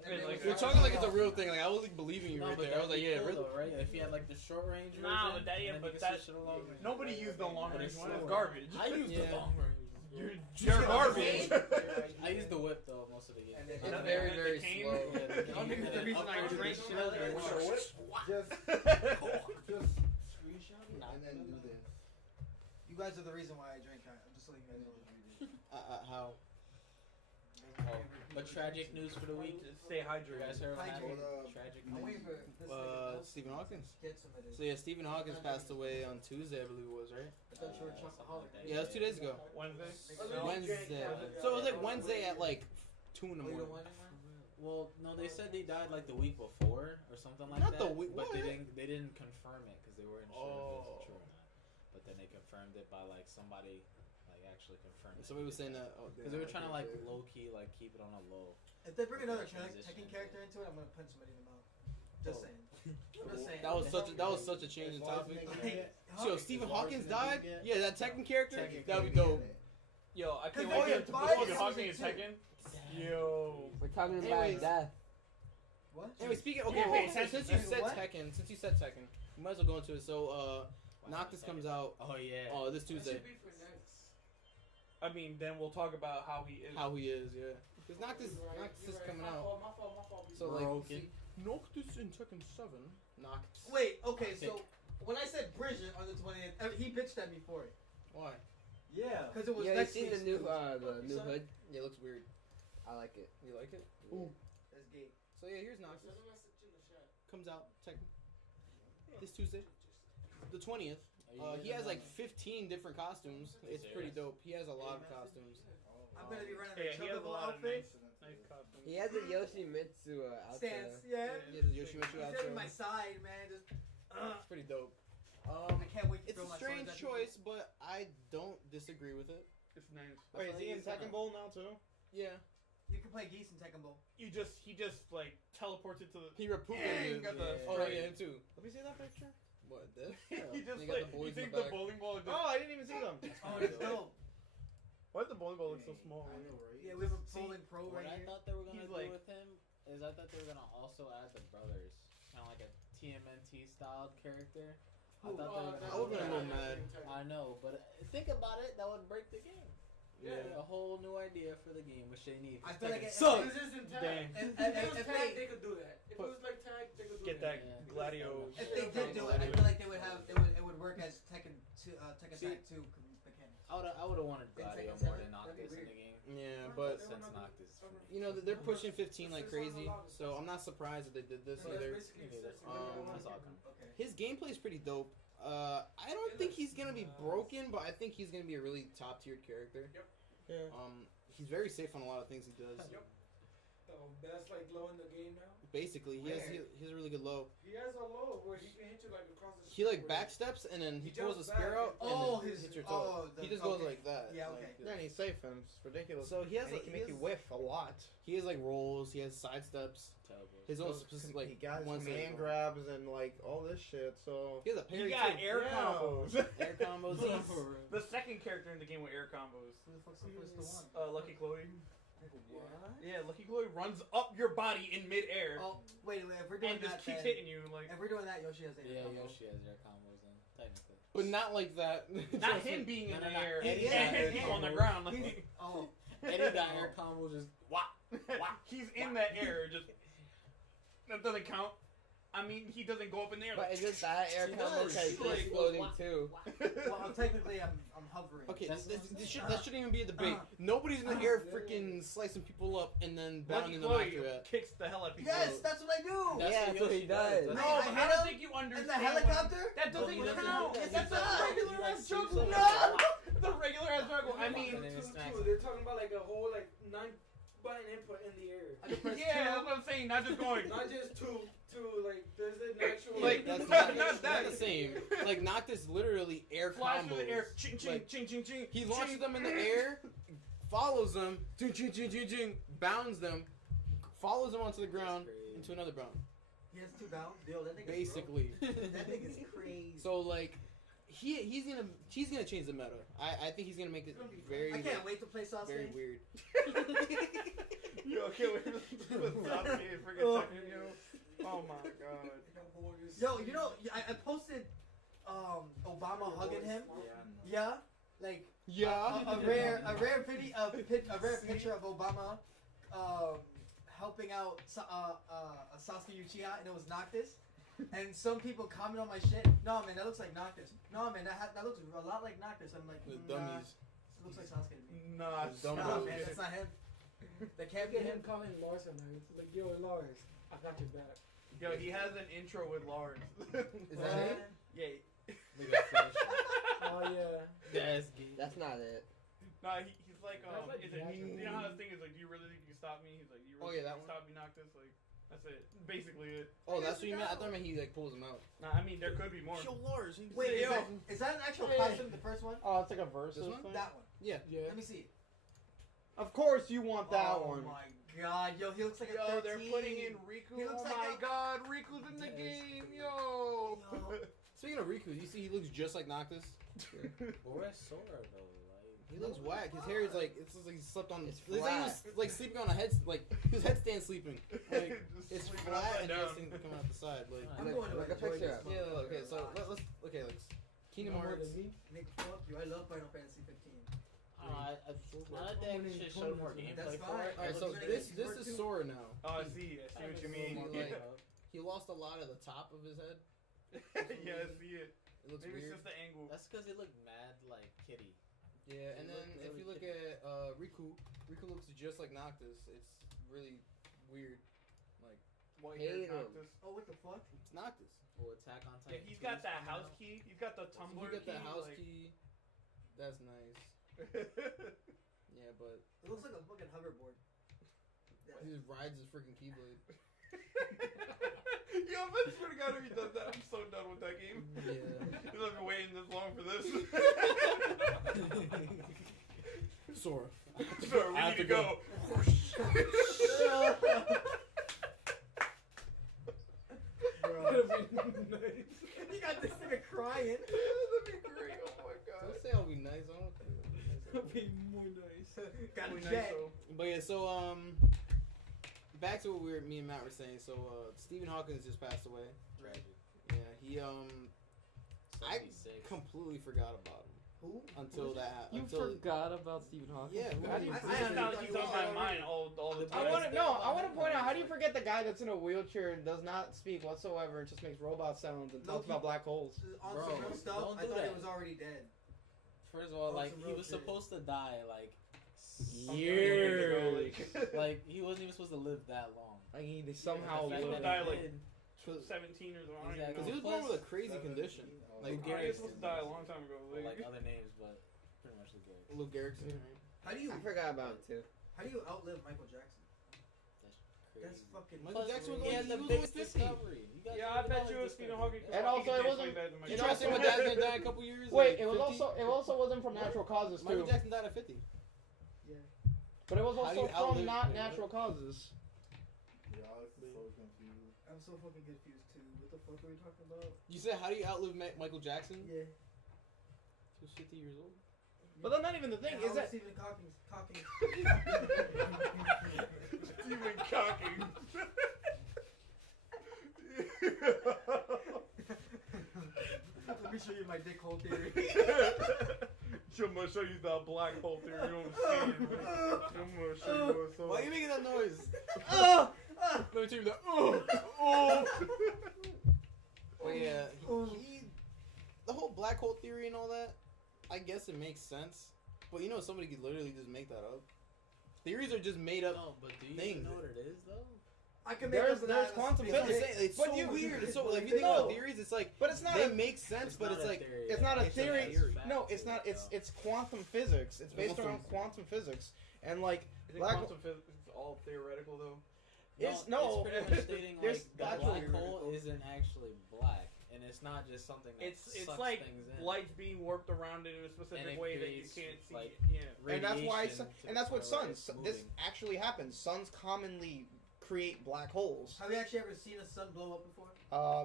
and It's then like- You're talking like it's a real thing. Like I was like believing you No, right but there. I was like, that'd be yeah, cool really. though, right? If he had like the short range version, Nah, but that- yeah, and then but you could that- switch it along. Nobody used the long range one. It's Slower. garbage. I use Yeah. the long range. You're garbage. I use the whip though most of the game. And then- It's And very the very cane? slow. Yeah, the cane, Only and the then reason I upgrade drink the shit shield, is and for then- Just screenshot it and then do this. You guys are the reason why I drink. I'm just letting you guys know what you did. How? Oh, but tragic news for the week. Stay You hydrated. guys heard of that? Hydrate. Tragic I'm news. waiting for this thing to Stephen Hawkins. get submitted. So yeah, Stephen Hawkins passed away on Tuesday, I believe it was, right? I thought you were chocoholic. Something like Yeah, that was 2 days ago. Wednesday. Wednesday. So it was like Wednesday at like 2 in the Oh, you don't morning. want it, man? Well, no, they said they died like the week before or something like Not that. the week- but they what? didn't confirm it because they weren't sure if it was true or not. But then they confirmed it by like somebody like actually confirmed it. Somebody was saying that. Because they were trying to like low key like keep it on a low. If they bring another Transition. Tekken character into it, I'm gonna punch somebody in the mouth. Just saying. I'm just saying. That was such a change in topic. Like, So Stephen Hawkins died. Yeah, that Tekken character. That would be dope. Yo, I can't Cause wait they to can buy Stephen it Hawking in in season Tekken. Yo. We're talking about Anyways. death. What? Anyway, speaking. Yeah, Okay, pay well, attention. since you said What? Tekken, we might as well go into it. So, Noctis comes out. Oh yeah. This Tuesday. I mean, then we'll talk about how he is. How he is, yeah. Because Noctis is coming out. My fault. So like, Broken. see, Noctis in Tekken 7. Noctis. Wait, okay, so when I said Bridget on the 20th, he bitched at me for it. Why? Yeah. Because it was Yeah, you next seen the week's new news. the new hood? Yeah, it looks weird. I like it. You like it? Ooh. That's gay. So yeah, here's Noctis. Comes out Tekken this Tuesday, the 20th. He has like 15 different costumes. It's pretty dope. He has a lot of costumes. I'm gonna be running Yeah, a he has a Chocobo lot of outfit. nice costumes. He has a Yoshimitsu out Stance, there. yeah. Yeah, the Yoshimitsu He's gonna be outro. my side, man. Just, It's pretty dope. I can't wait to It's throw a my strange swords at people. choice, but I don't disagree with it. It's nice. Wait, is he in Tekken Bowl now too? Yeah, You can play Geese in Tekken Bowl. He just like teleports it to the. he Rapuga Yeah, is. got the Oh strike. yeah, him too. Let me see that picture. What? This? He just You got like the boys he in takes the the back. bowling ball and just. Oh, I didn't even see them. Oh, it's dope. Why does the bowling ball look so small? I know, right? Yeah, we have a See, bowling pro What right I here. thought they were gonna He's do like- with him is I thought they were gonna also add the brothers, kind of like a TMNT styled character. I thought they were I would've been a little mad. I know, but think about it, that would break the game. Yeah. A whole new idea for the game, which they need. I feel like it So- This isn't tag. Dang. If it was if tag, they- they could do that. If it was like tag, they could do Get that. that Yeah. Gladio. If they did do it, I feel like they would have it would work as Tekken 2, Tekken See- Tag 2 mechanics. I would have wanted Then Gladio Tekken more 7, than that'd be Noctis in weird. the game. Yeah, but Since Noctis. for me. you know they're pushing 15 like crazy, so I'm not surprised that they did this either. That's all coming. Okay. His gameplay is pretty dope. I don't think he's gonna be broken, but I think he's gonna be a really top tiered character. Yeah. He's very safe on a lot of things he does. Best like low in the game now. Basically, he has a really good low. He has a low where he can hit you like across the He like street. backsteps and then he He throws a jumps spear back out and Oh, then his hits your toe. the, He just goes okay. like that. Yeah, like, okay. Yeah, and he's safe and it's ridiculous. So he has and he like can he make has, you whiff a lot. he has like rolls. He has side steps. Terrible. His own So, specific he like got one command grabs and like all this shit. So He has a parry He got too. air Yeah. combos. Air combos. The second character in the game with air combos. Who the fuck's the first one? Lucky Chloe. What? Yeah, Lucky Chloe runs up your body in midair Oh, wait. If we're doing and just that, keeps then, hitting you like. if we're doing that, Yoshi has a Yeah, combo. Yoshi has their combos in, technically. But not like that. Not him being in No, the no, no. air He and is him air on the combos. ground. Like, He's- Oh, Eddie got air combos just He's in that air, just that doesn't count. I mean, he doesn't go up in there. But Like, it's just that air He combo does. because He he's like- floating too. well, technically, I'm hovering. Okay, That's this, what I'm this saying. that shouldn't even be a debate. Nobody's in the air freaking slicing people up and then Lucky bounding them Chloe after that. kicks the hell out of people. Yes, that's what I do. Yeah, that's what he does. No, I but I hit don't him think you In understand. the helicopter. That doesn't But count. Yes, that's a regular ass juggle. No. The regular ass juggle. I mean, And then it smacks. They're talking about like a whole like 9-button input in the air. I can press yeah, that's two. what I'm saying. Not just going. Not just two. Like there's an actual. Like, That's not not that. the same. Like Noctis literally air Flies combos. through the air. Ching, ching, Like, ching, ching, ching. he launches ching. them in the air, follows them, ching, ching, ching, ching, ching, bounds them, follows them onto the ground into another bound. He has 2 bounds. Yo, that nigga. Basically. That nigga's crazy. So like, he's gonna change the meta. I think he's gonna make it very I can't wait to play Sasuke. very weird. Yo, okay, wait. Sasuke freaking Tekken, yo. Oh my god. Yo, you know, I posted Obama hugging him. Yeah, like Yeah. a rare picture of Obama helping out Sasuke Uchiha, and it was Noctis. And some people comment on my shit. No man, that looks like Noctis. No man, that looks a lot like Noctis. I'm like, The nah, dummies. it looks like Sasuke to me. Nah, Dumb Nah, dummies. man, that's not him. That can't Get be him him. calling Lars on there. It's like, yo, Lars, I got your back. Yo, he has an intro with Lars. Is that it? Yeah. Look at that finish. Oh yeah. That's gay. That's not it. Nah, he's like, That's like is it, natural. you know how the thing is like, do you really think you can stop me? He's like, do you Oh, really yeah, think that you can stop me, Noctis? Like, that's it. Basically it. Oh, that's what you meant. I thought he like pulls him out. Nah, I mean, there could be more. Lars. Wait, Yo. is that an actual Hey. costume? The first one? oh, it's like a versus This one? thing. That one. Yeah. Yeah. Let me see. Of course, you want that Oh one. my god, yo, he looks like a Yo, 13. they're putting in Riku. He looks Oh like my a- god, Riku's in the Yes. game, yo. Yo. Speaking of Riku, you see he looks just like Noctis. But where's Sora though? Like, He looks whack. His hair is like it's just like he slept on. It's It's like he was flat. like sleeping on a head, like his headstand sleeping. Like Just it's sleeping flat upside and down. this thing coming out the side. Like I'm going to like a enjoy picture this of- yeah. Okay, motherfucker so a lot. let's okay. Let's Kingdom More Hearts. than me. Nick, fuck you. I love Final Fantasy 15. Now that they actually showed more gameplay That's for fine. it. All right, so this is Sora now. Oh, I see what you mean. Like, he lost a lot of the top of his head. Yeah, I see it. It looks Maybe it's weird. just the angle. That's because he looked mad like Kitty. Yeah, and He then looked if really you look cute. at Riku looks just like Noctis. It's really weird. Like White Hate hair him. Noctis. Oh, what the fuck? it's Noctis. Or Attack on Yeah, Titan. he's 2 got is that coming house out. key. He's got the So tumbler you get key. the house like... key. That's nice. Yeah, but It looks like a fucking hoverboard. Yeah. he just rides his freaking Keyblade. Yo, I swear to God, if he does that, I'm so done with that game. Yeah. I've been waiting this long for this. Sora. Sure, we I need have to to go. That'd be nice. You got this nigga crying. That'd be great. Oh my Don't God. say I'll be nice. I don't think I'll be nice. That'd be more nice. Got a Really nice, jet. though. But yeah, so back to what me and Matt were saying. So Stephen Hawkins just passed away. Tragic. Yeah, he I 76. completely forgot about him Who? until that. You until forgot about Stephen Hawking? Yeah, How do you I- He's forget? not- he's on my mind all the time. I want to point out, how do you forget the guy that's in a wheelchair and does not speak whatsoever and just makes robot sounds and talks Low-key. about black holes? On Bro, some real stuff, don't I do thought that. he was already dead. First of all, Oh, like some he real was shit. supposed to die Years. like he wasn't even supposed to live that long. Like he somehow The fact He'll that lived. die he like did, 17 or something. Exactly. because he was born with a crazy condition. Like He was supposed to die a long time ago. or like other names, but pretty much the good. Lou Gehrigson. Right? How do you I forgot about it too. how do you outlive Michael Jackson? That's That's crazy. fucking. Michael Jackson was He had only- the he was biggest only 50. discovery. You guys Yeah, I don't bet know you his it's Stephen discovery. Hawking. And also, it wasn't- You trying to say my dad's gonna die in a couple years? Wait, like it was 50? also wasn't from natural causes Michael too. Jackson died at 50. But it was How do also you from outlive- not wait, natural causes. Yeah, Alex is so confused. I'm so fucking confused too. What the fuck are we talking about? You said how do you outlive Michael Jackson? Yeah. He was 50 years old. But that's not even the thing. And Is how that Stephen Hawking? Stephen Hawking. Let me show you my dick hole theory. I'm gonna show you the black hole theory. You don't see it. I'm gonna show you what's up. Why are you making that noise? Oh! Let me tell you that. Oh. But yeah, the whole black hole theory and all that, I guess it makes sense. But you know, somebody could literally just make that up. Theories are just made up. No, but do you things. even know what it is though? I can make There's up that quantum That's what I'm physics. saying. It's But so you- weird. It's so like if you think No. about theories, it's like but it's not they a, make sense, but it's not a like theory, it's not a it's a theory. theory. No, it's not. It's quantum physics. It's based around quantum physics. And like Is it black quantum physics? It's all theoretical though. It's no. It's pretty much stating There's like the actually black hole isn't actually black, and it's not just something that It's sucks like things in. lights being warped around in a And specific it way that you creates, can't see. like, Yeah. And that's why, radiation to and the that's what point where suns. it's This moving. actually happens. Suns commonly create black holes. Have you actually ever seen a sun blow up before?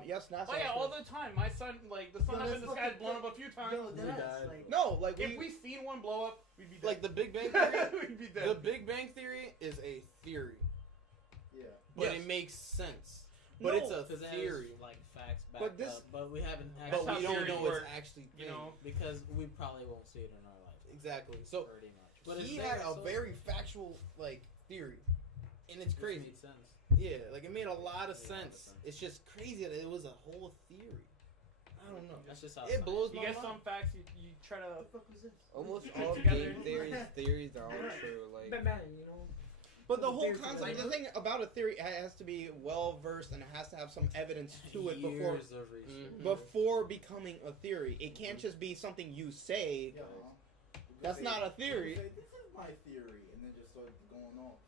Yes, NASA. Oh yeah, all the time. My son, like the sun Yo, up that's in the sky has fucking blown up a few times. Yo, We that's died. like. No, like If we seen one blow up, we'd be dead. like the Big Bang Theory. we'd be dead. The Big Bang Theory is a theory, Yeah. but Yes. it makes sense. But No, it's a Because it has, theory. like facts back But this- up, but we haven't But actually how we don't theories know work, it's actually you thing. know. because we probably won't see it in our life. Exactly. So Pretty much. But he it's had there, a so very factual like theory, and it's it crazy. made sense. Yeah, like it made a lot of Made a lot of sense. sense. It's just crazy that it was a whole theory. I don't know. That's just how It science blows is. You my get mind. some facts, you try to. What the fuck was this? Almost Put all together. game theories are all true. Like Batman, you know. But the The whole theory concept, together. the thing about a theory, it has to be well versed and it has to have some evidence to it before Years of research. before becoming a theory. It can't just be something you say. Yeah. That's not a theory. Say, this is my theory, and then just start going off.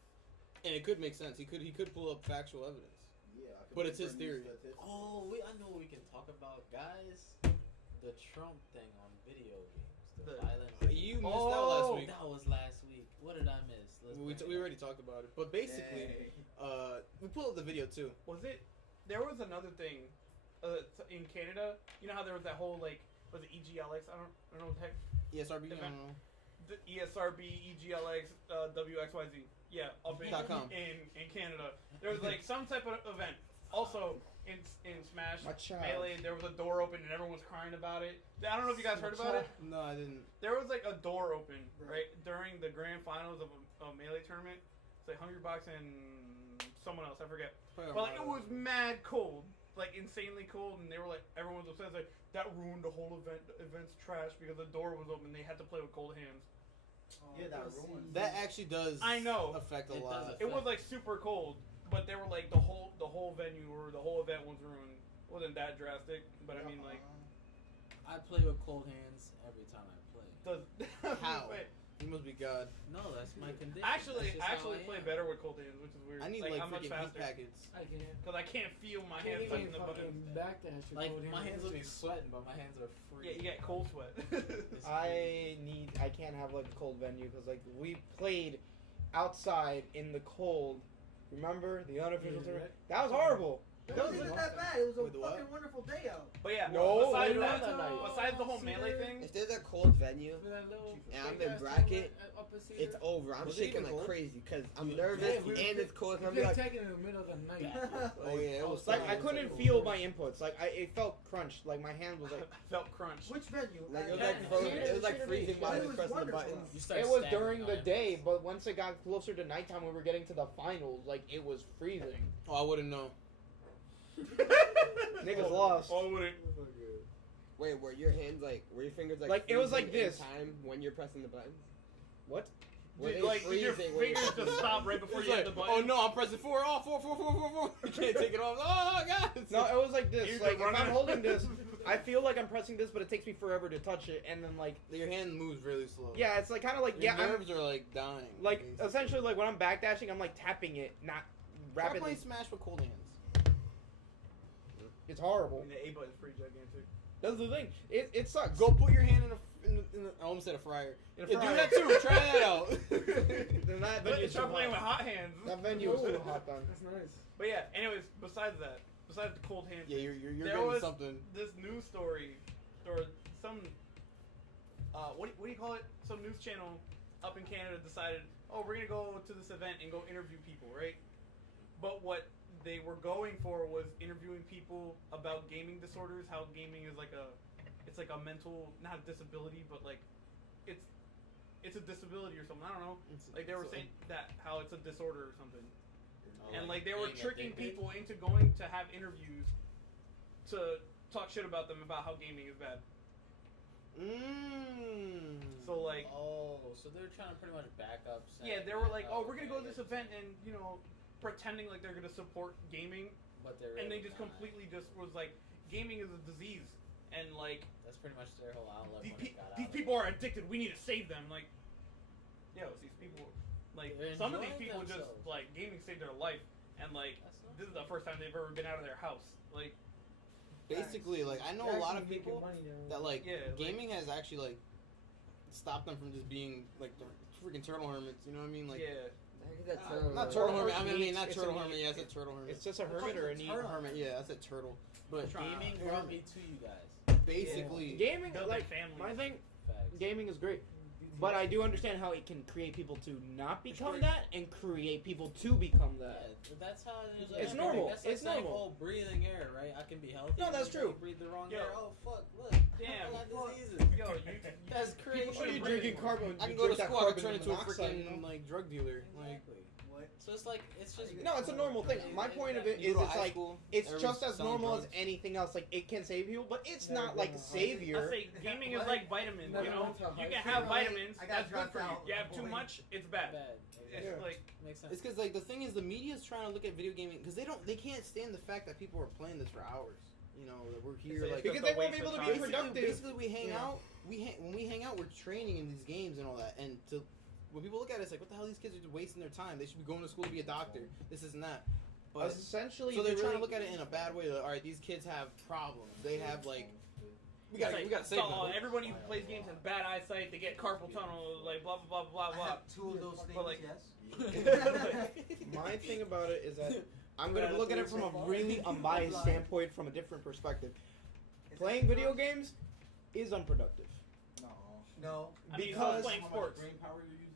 And it could make sense. He could pull up factual evidence. Yeah. I could But it's his bring you theory. statistics. Oh, I know what we can talk about, guys. The Trump thing on video games. The violent. You missed out last week. That was last week. What did I miss? Let's bring We it already talked about it. But basically, Dang. we pulled up the video too. Was it? There was another thing in Canada. You know how there was that whole like was it EGLX? I don't know what the heck. ESRB. I Event. don't know. the ESRB, EGLX, WXYZ. Yeah, up .com. in Canada. There was like some type of event. Also in Smash My child. Melee, there was a door open and everyone was crying about it. I don't know if you guys heard about it. No, I didn't. There was like a door open right during the grand finals of a Melee tournament. It's like Hungry Box and someone else, I forget. But like, it was mad cold, like insanely cold, and they were like, everyone was upset, like that ruined the whole event. The event's trash because the door was open. They had to play with cold hands. Yeah, that ruins. That actually does. I know. Affect a It lot. does It was like super cold, but they were like the whole venue or the whole event was ruined. Wasn't that drastic, but I mean like I play with cold hands every time I play. does How? Wait, You must be God. No, that's my condition. actually That's just how I play am. better with cold hands, which is weird. I need like I'm much freaking heat faster packets. I can't. because I can't feel my Can't hands touching even the fucking buttons. backdash with Like cold my hands. hands will be sweating, but my hands are free. Yeah, you get cold sweat. It's I can't have like a cold venue because like we played outside in the cold. Remember the unofficial Yeah, tournament? That was horrible. It wasn't that bad. It was a With the what? fucking wonderful day out. But yeah, No, besides later that, on that night. besides the whole melee thing, If there's a cold venue For that little and I'm fake in ass bracket, tournament up in Cedar. it's over. I'm Was it shaking even like cold? crazy because I'm Yeah, nervous we- and it's cold. We And I'm played like, Tekken in the middle of the night. Oh yeah, it was Like I cold. couldn't feel my inputs. Like it felt crunched. Like my hand was like. I felt crunch. Which venue? like it was At- like frozen. It was like Should've freezing been- while I it was was pressing the wonderful. buttons. You start It was stabbing during the knives. day, but once it got closer to nighttime, when we were getting to the finals, like it was freezing. Oh, I wouldn't know. Niggas lost. Oh, would it? Wait, were your hands were your fingers Like, it was like freezing in this. time when you're pressing the buttons? What? Were they Did your freezing when you're fingers pressing just the stop buttons? right before It's you like, hit the button? oh no, I'm pressing 4. Oh, 4, 4, 4, 4, 4. I can't take it off. Oh, God. No, it was like this. You're Like just if I'm running. holding this, I feel like I'm pressing this, but it takes me forever to touch it, and then like Your hand moves really slow. yeah, it's like kind of like Your yeah, I'm, nerves are like dying. like basically. essentially like when I'm backdashing, I'm like tapping it, not Try rapidly. playing Smash with cold hands. It's horrible. And the A button's pretty gigantic. That's the thing. It sucks. Go put your hand in a I almost said a fryer. In a Yeah, fryer. do that too. Try that out. Then that But venue start playing with hot hands. That venue was too hot then. That's nice. But yeah, anyways, besides that, besides the cold hands, Yeah, you're There getting was- something. this news story, or some, what do you call it? Some news channel up in Canada decided, oh, we're gonna go to this event and go interview people, right? But what they were going for was interviewing people about gaming disorders, how gaming is like it's like a mental, not a disability, but like, it's a disability or something. I don't know. Like they were saying that how it's a disorder or something. Oh, And like like they were being tricking addicted? people into going to have interviews to talk shit about them about how gaming is bad. So like Oh, so they're trying to pretty much back up. yeah, saying they were that, like, oh, we're gonna go to this event and pretending like they're gonna support gaming, but they're and they really just not. completely just was like, gaming is a disease, and like That's pretty much their whole outlet. these, when it got these out people of are addicted. We need to save them. Like, yo, these people, like They're some of these enjoying people just themselves. like gaming saved their life, and like That's not this is the first time they've ever been out of their house. Like, Basically, like I know a lot of people that like Yeah, like- gaming has actually like stopped them from just being like the freaking turtle hermits. You know what I mean? Like yeah, not turtle Or hermit. I mean not it's a turtle meat. hermit. Yeah, I said turtle hermit. It's just a hermit or a need. Turtle hermit. Yeah, I said turtle. But gaming Yeah. brought me to you guys. basically, Gaming, Building like families. my thing, Facts. gaming is great. But I do understand how it can create people to not become that and create people to become Yeah, that. that's how it is. with It's everything. normal. That's like It's saying, normal. oh, breathing air, right? I can be healthy. No, that's but true. you breathe the wrong Yo. air. Oh fuck! Look, Damn. I got diseases. yo, That's crazy. What are you drinking carbon? I can you go to drink that school. I can carbon turn into a monoxide, freaking you know? like drug dealer. Like Exactly. What? So it's like it's just No, it's a normal thing. My point of it you is go to it's high like school, it's everyone's just as selling normal as drugs. anything else. Like it can save people, but it's Never not like been a I savior. say gaming is like vitamins. Never You know, went to high you can school. have Right. vitamins. I got That's good dropped for you. out. You have too Boy. much, it's bad. bad. It's Yeah. like Makes sense. it's because like the thing is the media's trying to look at video gaming because they can't stand the fact that people are playing this for hours. You know that we're here It's like Because just a they won't be waste able of to be time. productive. Basically, we hang Yeah. out. When we hang out, we're training in these games and all that. And when people look at it, it's like, what the hell? These kids are just wasting their time. They should be going to school to be a doctor. This and that. But Essentially, so they're if you trying to really- look at it in a bad way. Like, all right, these kids have problems. They have like we it's gotta like, save so, them. everybody who plays games has bad eyesight. They get carpal tunnel. Like blah blah blah I blah blah. have two of those things. But, like- Yes. My thing about it is that I'm Bad gonna look at it things from so a far. really unbiased standpoint, from a different perspective. Playing video games is unproductive. No. No. I mean, he's Because- playing How much sports. brain power you're using?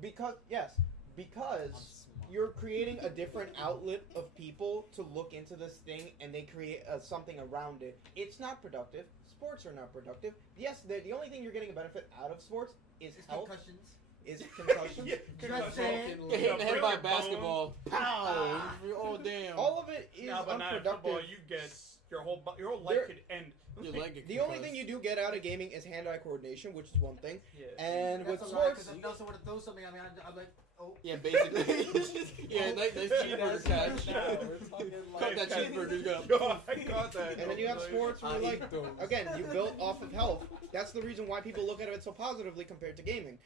Because I'm because smart. you're creating a different outlet of people to look into this thing, and they create something around it. It's not productive. Sports are not productive. Yes, the only thing you're getting a benefit out of sports is It's health, concussions. is concussions. Yeah, Just concussion. saying. Get hit in the head break by your a basketball. Pow! Oh damn! All of it is No, but not in unproductive. football. You get your whole life There- could end. Your leg get The only concussed. thing you do get out of gaming is hand-eye coordination, which is one thing. Yeah. And with That's a lie, sports, because if Nelson would have thrown something at me, I'm like, oh. Yeah, basically. yeah, nice cheeseburger catch. We're talking Cut that Catch. cheeseburger. You got. God, I got that. and then you have sports where, I like, eat those. again, you built off of health. That's the reason why people look at it so positively compared to gaming.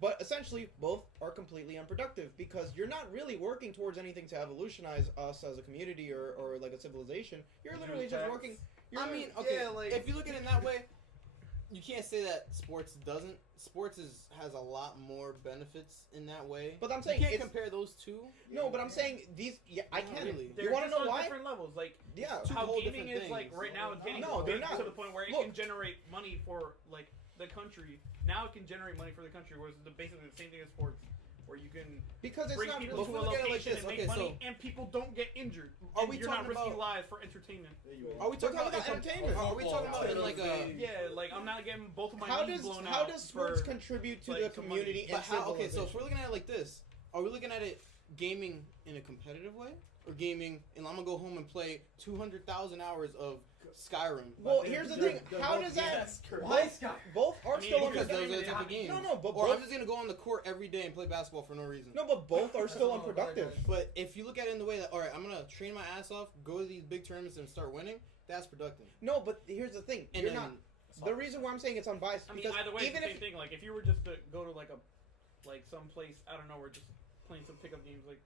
But essentially, both are completely unproductive because you're not really working towards anything to evolutionize us as a community or like a civilization. You're literally just working. I mean, okay, Yeah, like- if you look at it in that way, you can't say that sports doesn't. Sports has a lot more benefits in that way. But I'm You saying can't it's, compare those two. no. But I'm saying these. Yeah, I Not can. really. They're You want to just know on why? different levels. Like Yeah. Two how whole gaming different is like things. right now. It's getting No, they're big not. to the point where it Look. can generate money for like the country. Now it can generate money for the country, whereas basically the same thing as sports, where you can Because it's bring not. people But to if a we look at it like location this, and make okay, money, so- and people don't get injured. Are And we you're not talking risking about- lives for entertainment. There you Are we talking about Okay, so- entertainment? Are we talking about in like a? Yeah, like I'm not getting both of my How knees does blown how out does sports for, contribute to like, the some money. community But and how? Okay, so if civilization? we're looking at it like this, are we looking at it gaming in a competitive way, or gaming and I'm gonna go home and play 200,000 hours of Skyrim? Well, here's the thing. How does that? Why Sky? Both are I mean, still because Because those are the unproductive. type of games. No, but Or I'm both. just gonna go on the court every day and play basketball for no reason. No, but both are still all about it, unproductive. guys. But if you look at it in the way that, all right, I'm gonna train my ass off, go to these big tournaments and start winning, that's productive. No, but here's the thing. And You're then, not. The reason why I'm saying it's unbiased I mean, because either way, it's even the if same thing. Like if you were just to go to like some place, I don't know, we're just playing some pickup games, like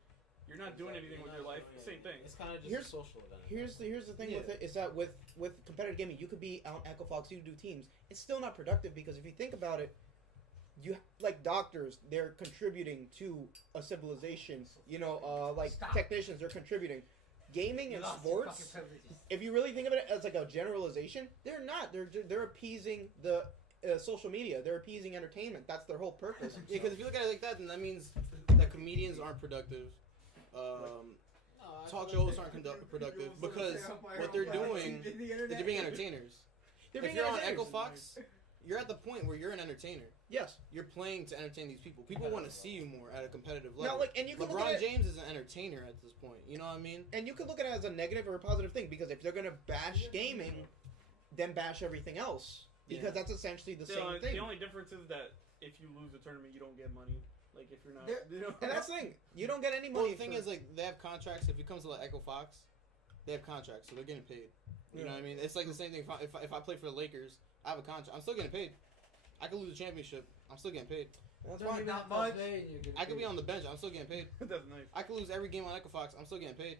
you're not doing anything with your life. Same thing. It's kind of just Here's- a social event. here's the thing Yeah. with it is that with competitive gaming you could be on Echo Fox, you do teams. It's still not productive because if you think about it, you like doctors, they're contributing to a civilization. You know, like Stop. technicians, they're contributing. Gaming You and lost your sports. fucking privileges. If you really think of it as like a generalization, they're not. They're appeasing the social media. They're appeasing entertainment. That's their whole purpose. yeah, because if you look at it like that, then that means that comedians aren't productive. Talk shows aren't productive because what they're doing is they're being entertainers. They're If being you're on entertainers. Echo Fox, you're at the point where you're an entertainer. Yes. You're playing to entertain these people. People want to see you more at a competitive level. Now, like, and you can look at LeBron it, James is an entertainer at this point. You know what I mean? and you can look at it as a negative or a positive thing because if they're gonna bash gaming, then bash everything else because Yeah. that's essentially the The same only, thing. the only difference is that if you lose the tournament, you don't get money. Like if you're not, There- you know. And that's the thing. You don't get any Well, money. the thing for- is, like, they have contracts. If it comes to like Echo Fox, they have contracts, so they're getting paid. You know what I mean? It's like the same thing. If I play for the Lakers, I have a contract. I'm still getting paid. I could lose a championship. I'm still getting paid. that's Don't why. even Not much. I could be on the bench. I'm still getting paid. That's nice. I could lose every game on Echo Fox. I'm still getting paid.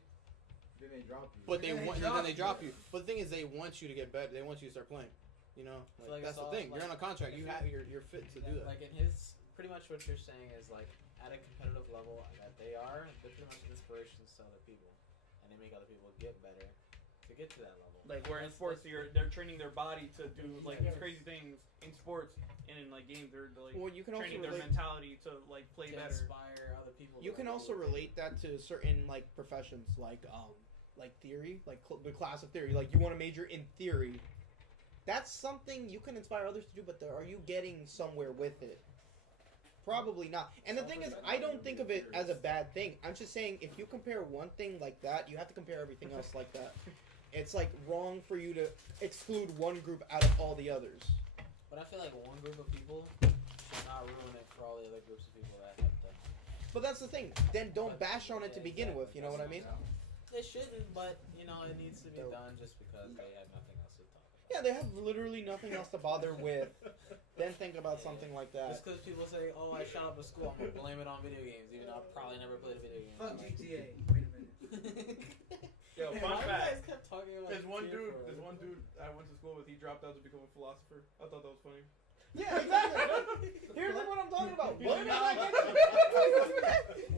Then they drop you. But they Then they want, drop then they you. drop you. But the thing is, they want you to get better. They want you to start playing. You know, feel like that's it's the all, thing. like, You're on a contract. if You're fit to do that. Like in his, pretty much what you're saying is like at a competitive level that they're pretty much inspirations to other people, and they make other people get better to get to that level. Like where in That's- sports, that's- they're training their body to do like Yeah. these crazy things in sports, and in like games, they're like Well, you can also training their relate. mentality to like play to better. inspire other people. You to, can like, also do it. relate that to certain like professions, like theory, like the class of theory. Like you want to major in theory. That's something you can inspire others to do, but are you getting somewhere with it? Probably not. And the thing is, I don't think of it as a bad thing. I'm just saying, if you compare one thing like that, you have to compare everything else like that. It's like wrong for you to exclude one group out of all the others. But I feel like one group of people should not ruin it for all the other groups of people that have done. But that's the thing. Then don't bash on it to begin with. You know what I mean? They shouldn't, but you know it needs to be Dope. done just because they have nothing else to talk about. Yeah, they have literally nothing else to bother with. Then think about something like Just that. because people say, "Oh, I shot up a school," I'm gonna blame it on video games, even though I probably never played a video game. Fuck Like- GTA. Wait a minute. Yo, Hey, fun why you fact. guys kept talking about There's one GTA dude. for, There's like- one dude I went to school with. He dropped out to become a philosopher. I thought that was funny. Yeah, exactly. Here's like what I'm talking about. What did I get?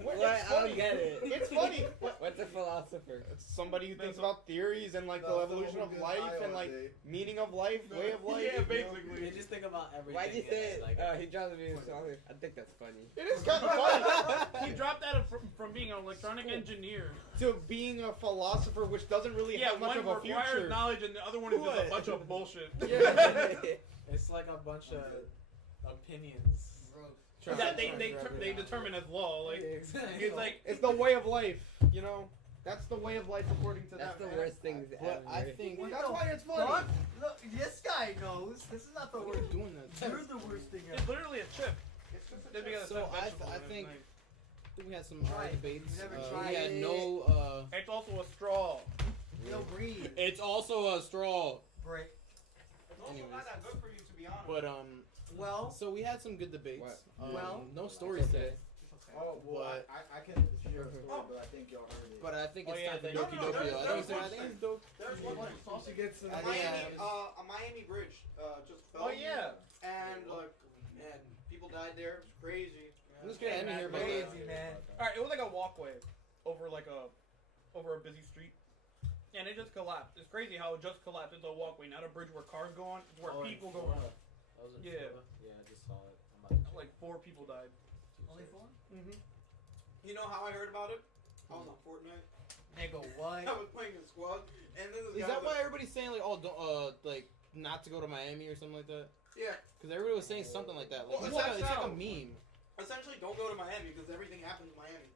What? It's I funny. don't get it. It's funny. What's a philosopher? Somebody who thinks about theories and like the No, evolution someone of who life goes and high all like day. meaning of life, way of life. Yeah, you know? basically. They just think about everything. Why'd you say it? Like, He dropped me a song. I think that's funny. It is kind of funny He dropped that from being an electronic engineer. to being a philosopher, which doesn't really Yeah, have much one of a requires future. knowledge and the other one is just a What? bunch of bullshit. it's like a bunch of opinions. Gross. That they determine as law. Like Exactly. it's like It's the way of life, you know. That's the way of life according to That's the them. worst things But ever. I think What That's the why it's funny. fuck? Look, this guy knows. This is not the we're worst. doing that. You're the worst thing it's ever. literally a chip. They make a So vegetable I and it's think- nice. We had some Try it. debates. You never We tried had it. no. It's also a straw. No breed. It's also a straw. Break. It's also Anyways. not that good for you, to be honest. But Well, so we had some good debates. What? Well, no stories okay. today. Oh, well, But- I can share a story, but I think y'all heard it. But I think Oh, it's yeah, time for they- Doki No, no, Doki. there's- I there's think one it's dope. There's one thing. You should get some. I A think- Miami, yeah, a Miami bridge just fell. Oh yeah. And look, man, people died there. It's crazy. Let's get Emmy here, but crazy man. All right, it was like a walkway over over a busy street, and it just collapsed. It's crazy how it just collapsed into a walkway, not a bridge where cars go on. It's where Oh, in people go Florida. on. That was in Yeah. Florida? Yeah, I just saw it. I'm about to Like 4 people died. Only 4? Mm-hmm. You know how I heard about it? I was on Fortnite. Nigga, what? I was playing in squad, and then this Is guy that was why everybody's saying like, oh, don't, like not to go to Miami or something like that? Yeah. Because everybody was saying something like that. Like, Well, it's, like a, that's it's like a how- meme. Essentially, don't go to Miami because everything happens in Miami.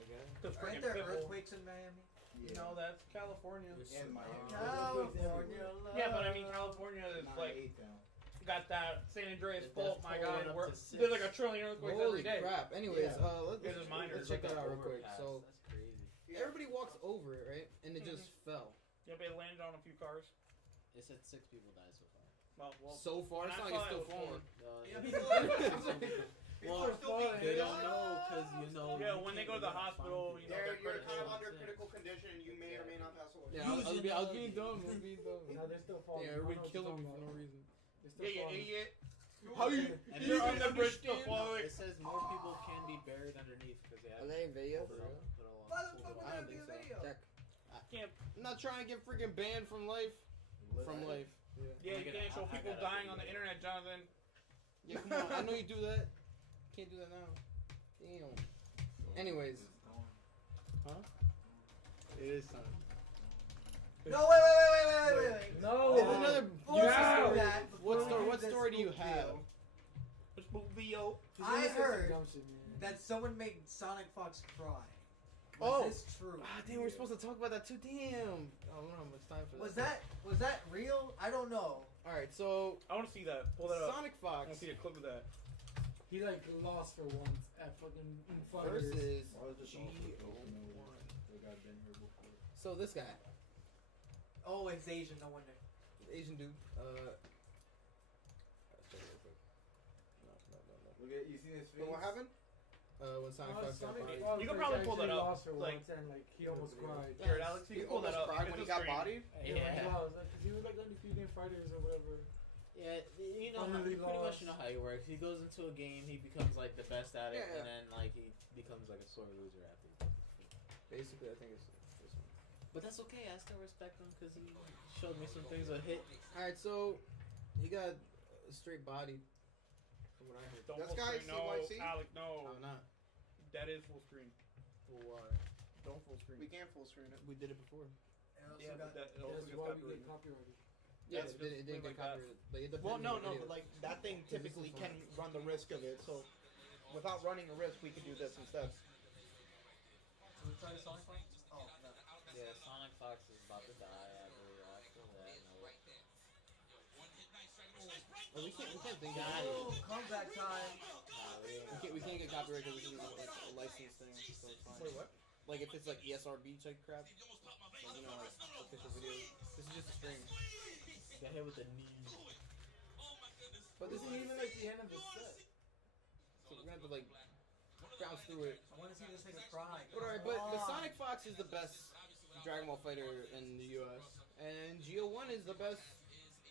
I guess. Because Aren't there earthquakes in Miami? You know, that's California. And Miami. California love. Yeah, but I mean, California is like 9/8 down. got that San Andreas The fault, death my toll guy. went up Where to 6. there's like a trillion earthquakes Holy every day. crap. Anyways, Yeah. let's, There's a minor. let's check that out real quick. Overpass. So That's crazy. everybody walks over it, right? And it just fell. Yep, it landed on a few cars. It said 6 people died so far. Well, So far, when it's I not like saw it's still it, it was falling. Yeah, No, people well, are still being they hit. don't know because you know. Yeah, you when they can't go to the really hospital, find you know, people. You're kind of That's under what I'm critical condition. You may or may not pass away. Yeah, I was being dumb. I was being dumb. No, they're still falling. Yeah, everybody killing me for no reason. They're still Yeah, you falling. idiot. How you? And You're it on the bridge to understand? fall. It says more people can be buried underneath because they Are have. they in video? put it on- put it on- Why the put fuck it would on. I don't that be think a so. video? Check. I'm not trying to get freaking banned from life. From life. Yeah. Yeah, I'm you gonna- can't show I people gotta dying do on the that. internet, Jonathan. Yeah, come on. I know you do that. Can't do that now. Damn. Anyways. Huh? It is time. No, wait. No. There's another. Before You we have- do that, What before we story? do What this story do you reveal, have? Let's move Leo. I heard Dumb shit, man. that someone made Sonic Fox cry. Oh. Was this true? Ah, damn, we're supposed to talk about that too. Damn. I don't know how much time for that. Was that real? I don't know. All right, so I want to see that. Pull that up. Sonic I want Fox to see a clip of that. He like lost for once at fucking fighters. versus Why was this all so G01. familiar? Like I've been here before. So this guy, Oh, it's Asian. No wonder. Asian dude. Let's check it real quick. No. Look at you see his face. So what happened? When Sonic Fox got Sonic bodied. Fox, You can like, probably pull that actually up, Lost for like- once and like he almost cried. Here, Alex, you He can pull that almost up. cried It's when a he got screen. bodied. Yeah. Because he was like undefeated fighters or whatever. Yeah, you know, Finally pretty much lost. you know how he works. He goes into a game, he becomes like the best at it, Yeah. and then like he becomes like a sore loser after. Basically, I think it's this one. But that's okay. I still respect him because he showed me some things that hit. All right, so he got straight bodied. From what I heard. Don't That's full guy screen. No, CYC? Alec, no. I'm not. That is full screen. Why? Don't full screen. We can't full screen it. We did it before. And also Yeah, got- but that it also That's gets why we copyrighted. get copyrighted. Yeah, That's it didn't just get like that. copyrighted. Like, it depends Well, on no, the no, video. but like that thing This is typically fun. can run the risk of it. So without running a risk, we could do this instead. Should we try the Sonic Fox? Oh, no. Yeah, Sonic Fox is about to die. I believe after that. Well, we can't think Got of it. it. Oh, comeback time. We can't get copyrighted because this is like a license thing, so it's fine. Wait, what? Like if it's like ESRB type crap, like, you know, like official videos. This is just a stream. Got hit with the knee. But this isn't even like the end of the set. So we're gonna have to like bounce through it. I want to see this nigga cry. But alright, but the Come on. Sonic Fox is the best Dragon Ball fighter in the US, and Geo1 is the best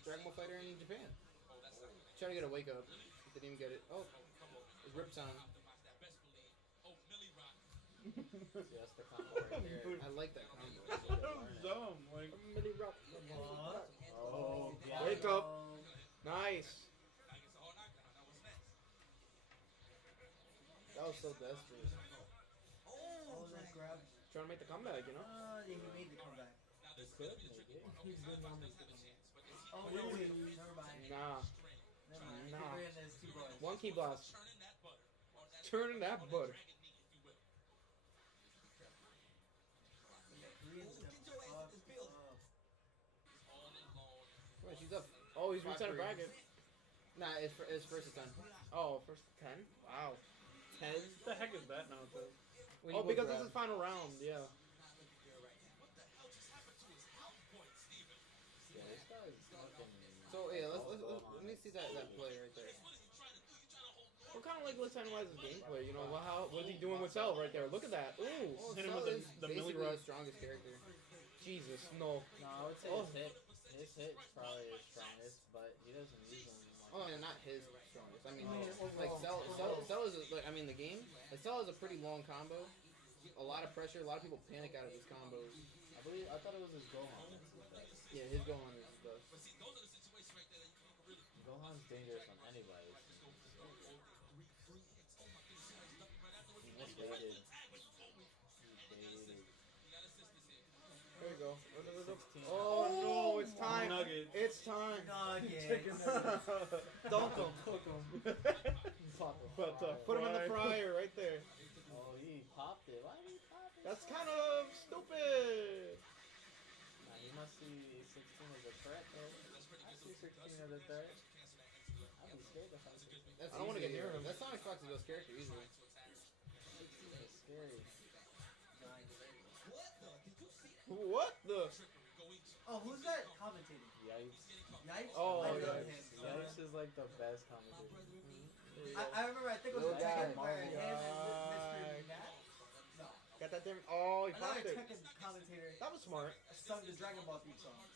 Dragon Ball fighter in Japan. Trying to get a wake up. Didn't even get it. Oh, it ripped on. See, that's the combo right there. I like that combo. That was dumb. Like, Millie Rock. Oh, yeah. Wake up. Nice. That was so desperate. Oh, that grab. Trying to make the comeback, you know? Yeah, he made the comeback. He could make it. He's good moments. Oh, no, wait. Never mind. Nah. Never mind. Nah. Keep bringing those 2 boys. One key blast. Turning that butter. Koreans them fucked up. Wait, she's up. Oh, he's 5-3. resetting bracket. Nah, it's first to 10. Oh, first 10? Wow. 10? what the heck is that now, too? When you Oh, both because grab. this is final round, yeah. Yeah, this guy's fucking. So yeah, let me see that play right there. Well, kind of like let's analyze his gameplay, you know, what's he doing with Cell right there? Look at that. Ooh. Well, Hit him Cell with is the basically Millie Rock. the strongest character. Jesus, no. No, I would say Oh. his hit's probably his strongest, but he doesn't use them much. Oh, no, not his strongest. I mean, Oh. like Cell is like, I mean the game. Like Cell is a pretty long combo. A lot of pressure. A lot of people panic out of his combos. I thought it was his Gohan. Yeah, his Gohan is the best. Gohan's dangerous on anybody. He baited. There you go. 16. Oh, no, it's time. Nugget. It's time. Nuggets. Dunk him. Cook 'em. But, Put him in the fryer right there. Oh, he popped it. Why did he pop it? That's kind of stupid. Nah, he must see 16 as a threat. I see 16 as a threat. I'd be scared to fight 16. That's I don't wanna easy. get near him. That's Sonic Fox's best character easily. 16 is scary. What the? Oh, who's that commentating? Yikes. Yikes? Oh, I love Yikes. him. Yikes is like the best commentator. I remember, I think it was Little a Tekken guy. where him and Yikes. Mr. Nat. No. Got that there? Oh, he Another popped it. Tekken commentator That was smart. sung the Dragon Ball theme song.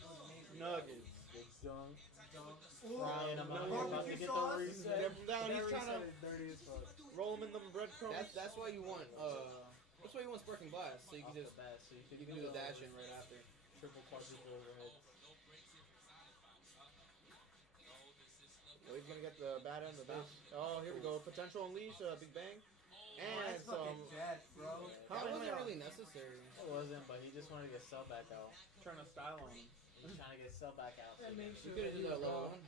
That was amazing. Nuggets. Big dunk. Dunk. Frying him out. Barbecue About to get sauce. the reset. Get him down. He's That trying to reset is dirty as fuck. roll him in them breadcrumbs. That's why you want Sparking Blast, so you can Off just the bat, so you can do the dash in right after. triple quadruple overhead. Oh, he's gonna get the bad end of this. Oh, here we go. Potential unleash, Big Bang, Oh, and that's fucking some. jet, bro. That How wasn't many- really necessary. It wasn't, but he just wanted to get Cell back out. Trying to style on him. He's trying to get Cell back out. That makes You sure could have done that level one.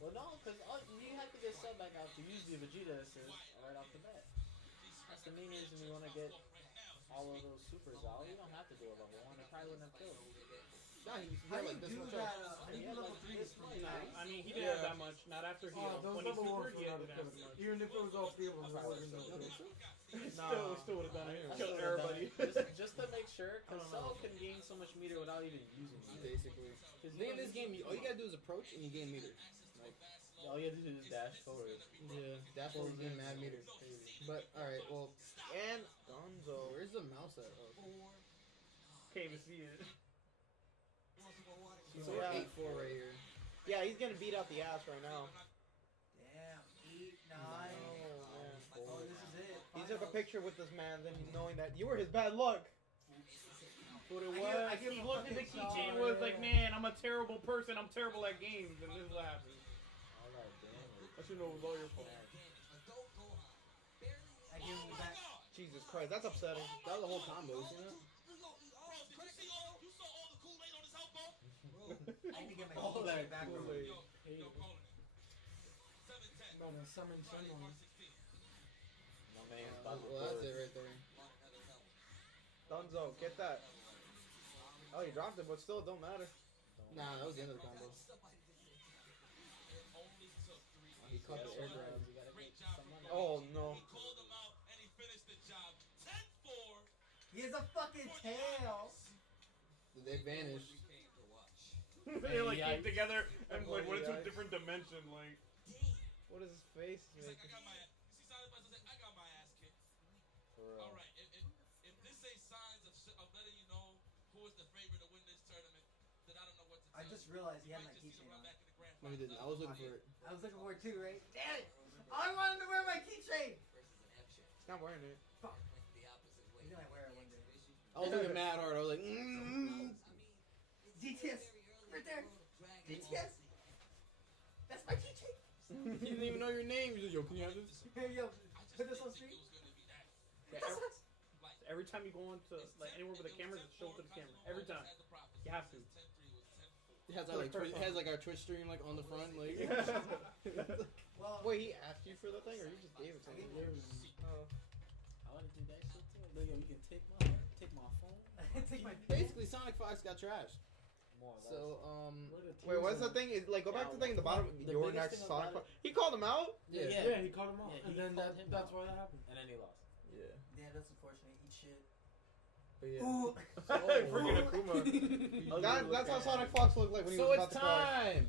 Well, no, because you have to get Cell back out to use the Vegeta assist right off the bat. That's the main reason you want to get all of those supers out. You don't have to do a level one. It probably wouldn't have killed him. Nah, he How had do like you this do much that? health. How do you do level 3s from I mean, he didn't have that much. Not after he, Oh, those when he level supered, ones he were not didn't have as much. Even if it was all 3 of them, it wasn't Nah. Still would have done it. I Killed should've done everybody. it. Just to make sure, I because don't Cell know. can gain so much meter without even using meter. Basically. The thing in this game, all you gotta do is approach and you gain meter. Like, All you have to do is dash forward. yeah, that's what was in mad meter. But alright, well, And Gonzo. where's the mouse at? Oh. Can't even see it. So we're Yeah. 8-4 right here. Yeah, he's gonna beat out the ass right now. Damn, 8, 9. Oh, man. Oh, this is it. He took a Finals. picture with this man, then knowing that you were his bad luck. What it I was. give- I give He him looked at the fucking keychain and solid. was like, man, I'm a terrible person. I'm terrible at games. And this is what happened. All that damage. I should know it was all your fault. I give him back. Jesus Christ, that's upsetting. That was the whole combo, you know? I need to get my All keychain that back. Kool-Aid. No, man, summon Shen on him. My man's about to Well, that's pull it right there. Dunzo, get that. Oh, he dropped it, but still, it don't matter. Nah, that was the end of the combo. He caught the air grab. You gotta get someone else. Oh no. He has a fucking tail. They vanished. They like came Yikes. together and like went into a Yikes. different dimension. Like, What is his face making? For real. Alright, if this ain't signs of letting you know who is the favorite to win this tournament, then I don't know what to I tell just you. realized he You had might my just see keychain them on. right back in the grand No, he didn't. I was looking for it. I was looking for it too, right? Damn it! I wanted to wear my keychain. He's not wearing it. Fuck. Maybe I wear it one day. I was looking mad hard. I was like, DTS, right there. DTS. That's my keychain. He didn't even know your name. He said, yo, can you have this? Hey, yo, put this on stream. Yeah, every time you go into like anywhere with a camera, just show it to the camera. Every time. You have to. It has, our Twitch stream like on the front. Like, Well, Wait, he asked you for the thing, or you just gave it to him? Oh. I want to do that shit too. Look, yo, you can take my phone. take my basically, Sonic Fox got trashed. More or less. So, What are the Wait, teams what's the on- thing? Is like go back to the thing at the bottom. The Your biggest next thing Sonic. about He called him out. yeah. Yeah. he called him out, Yeah, and he then called him that's out. why that happened. And then he lost. Yeah. Yeah, that's unfortunate. Eat shit. But yeah. Ooh. Freaking Akuma. That's how Sonic Fox looked like when he So was it's about to cry. time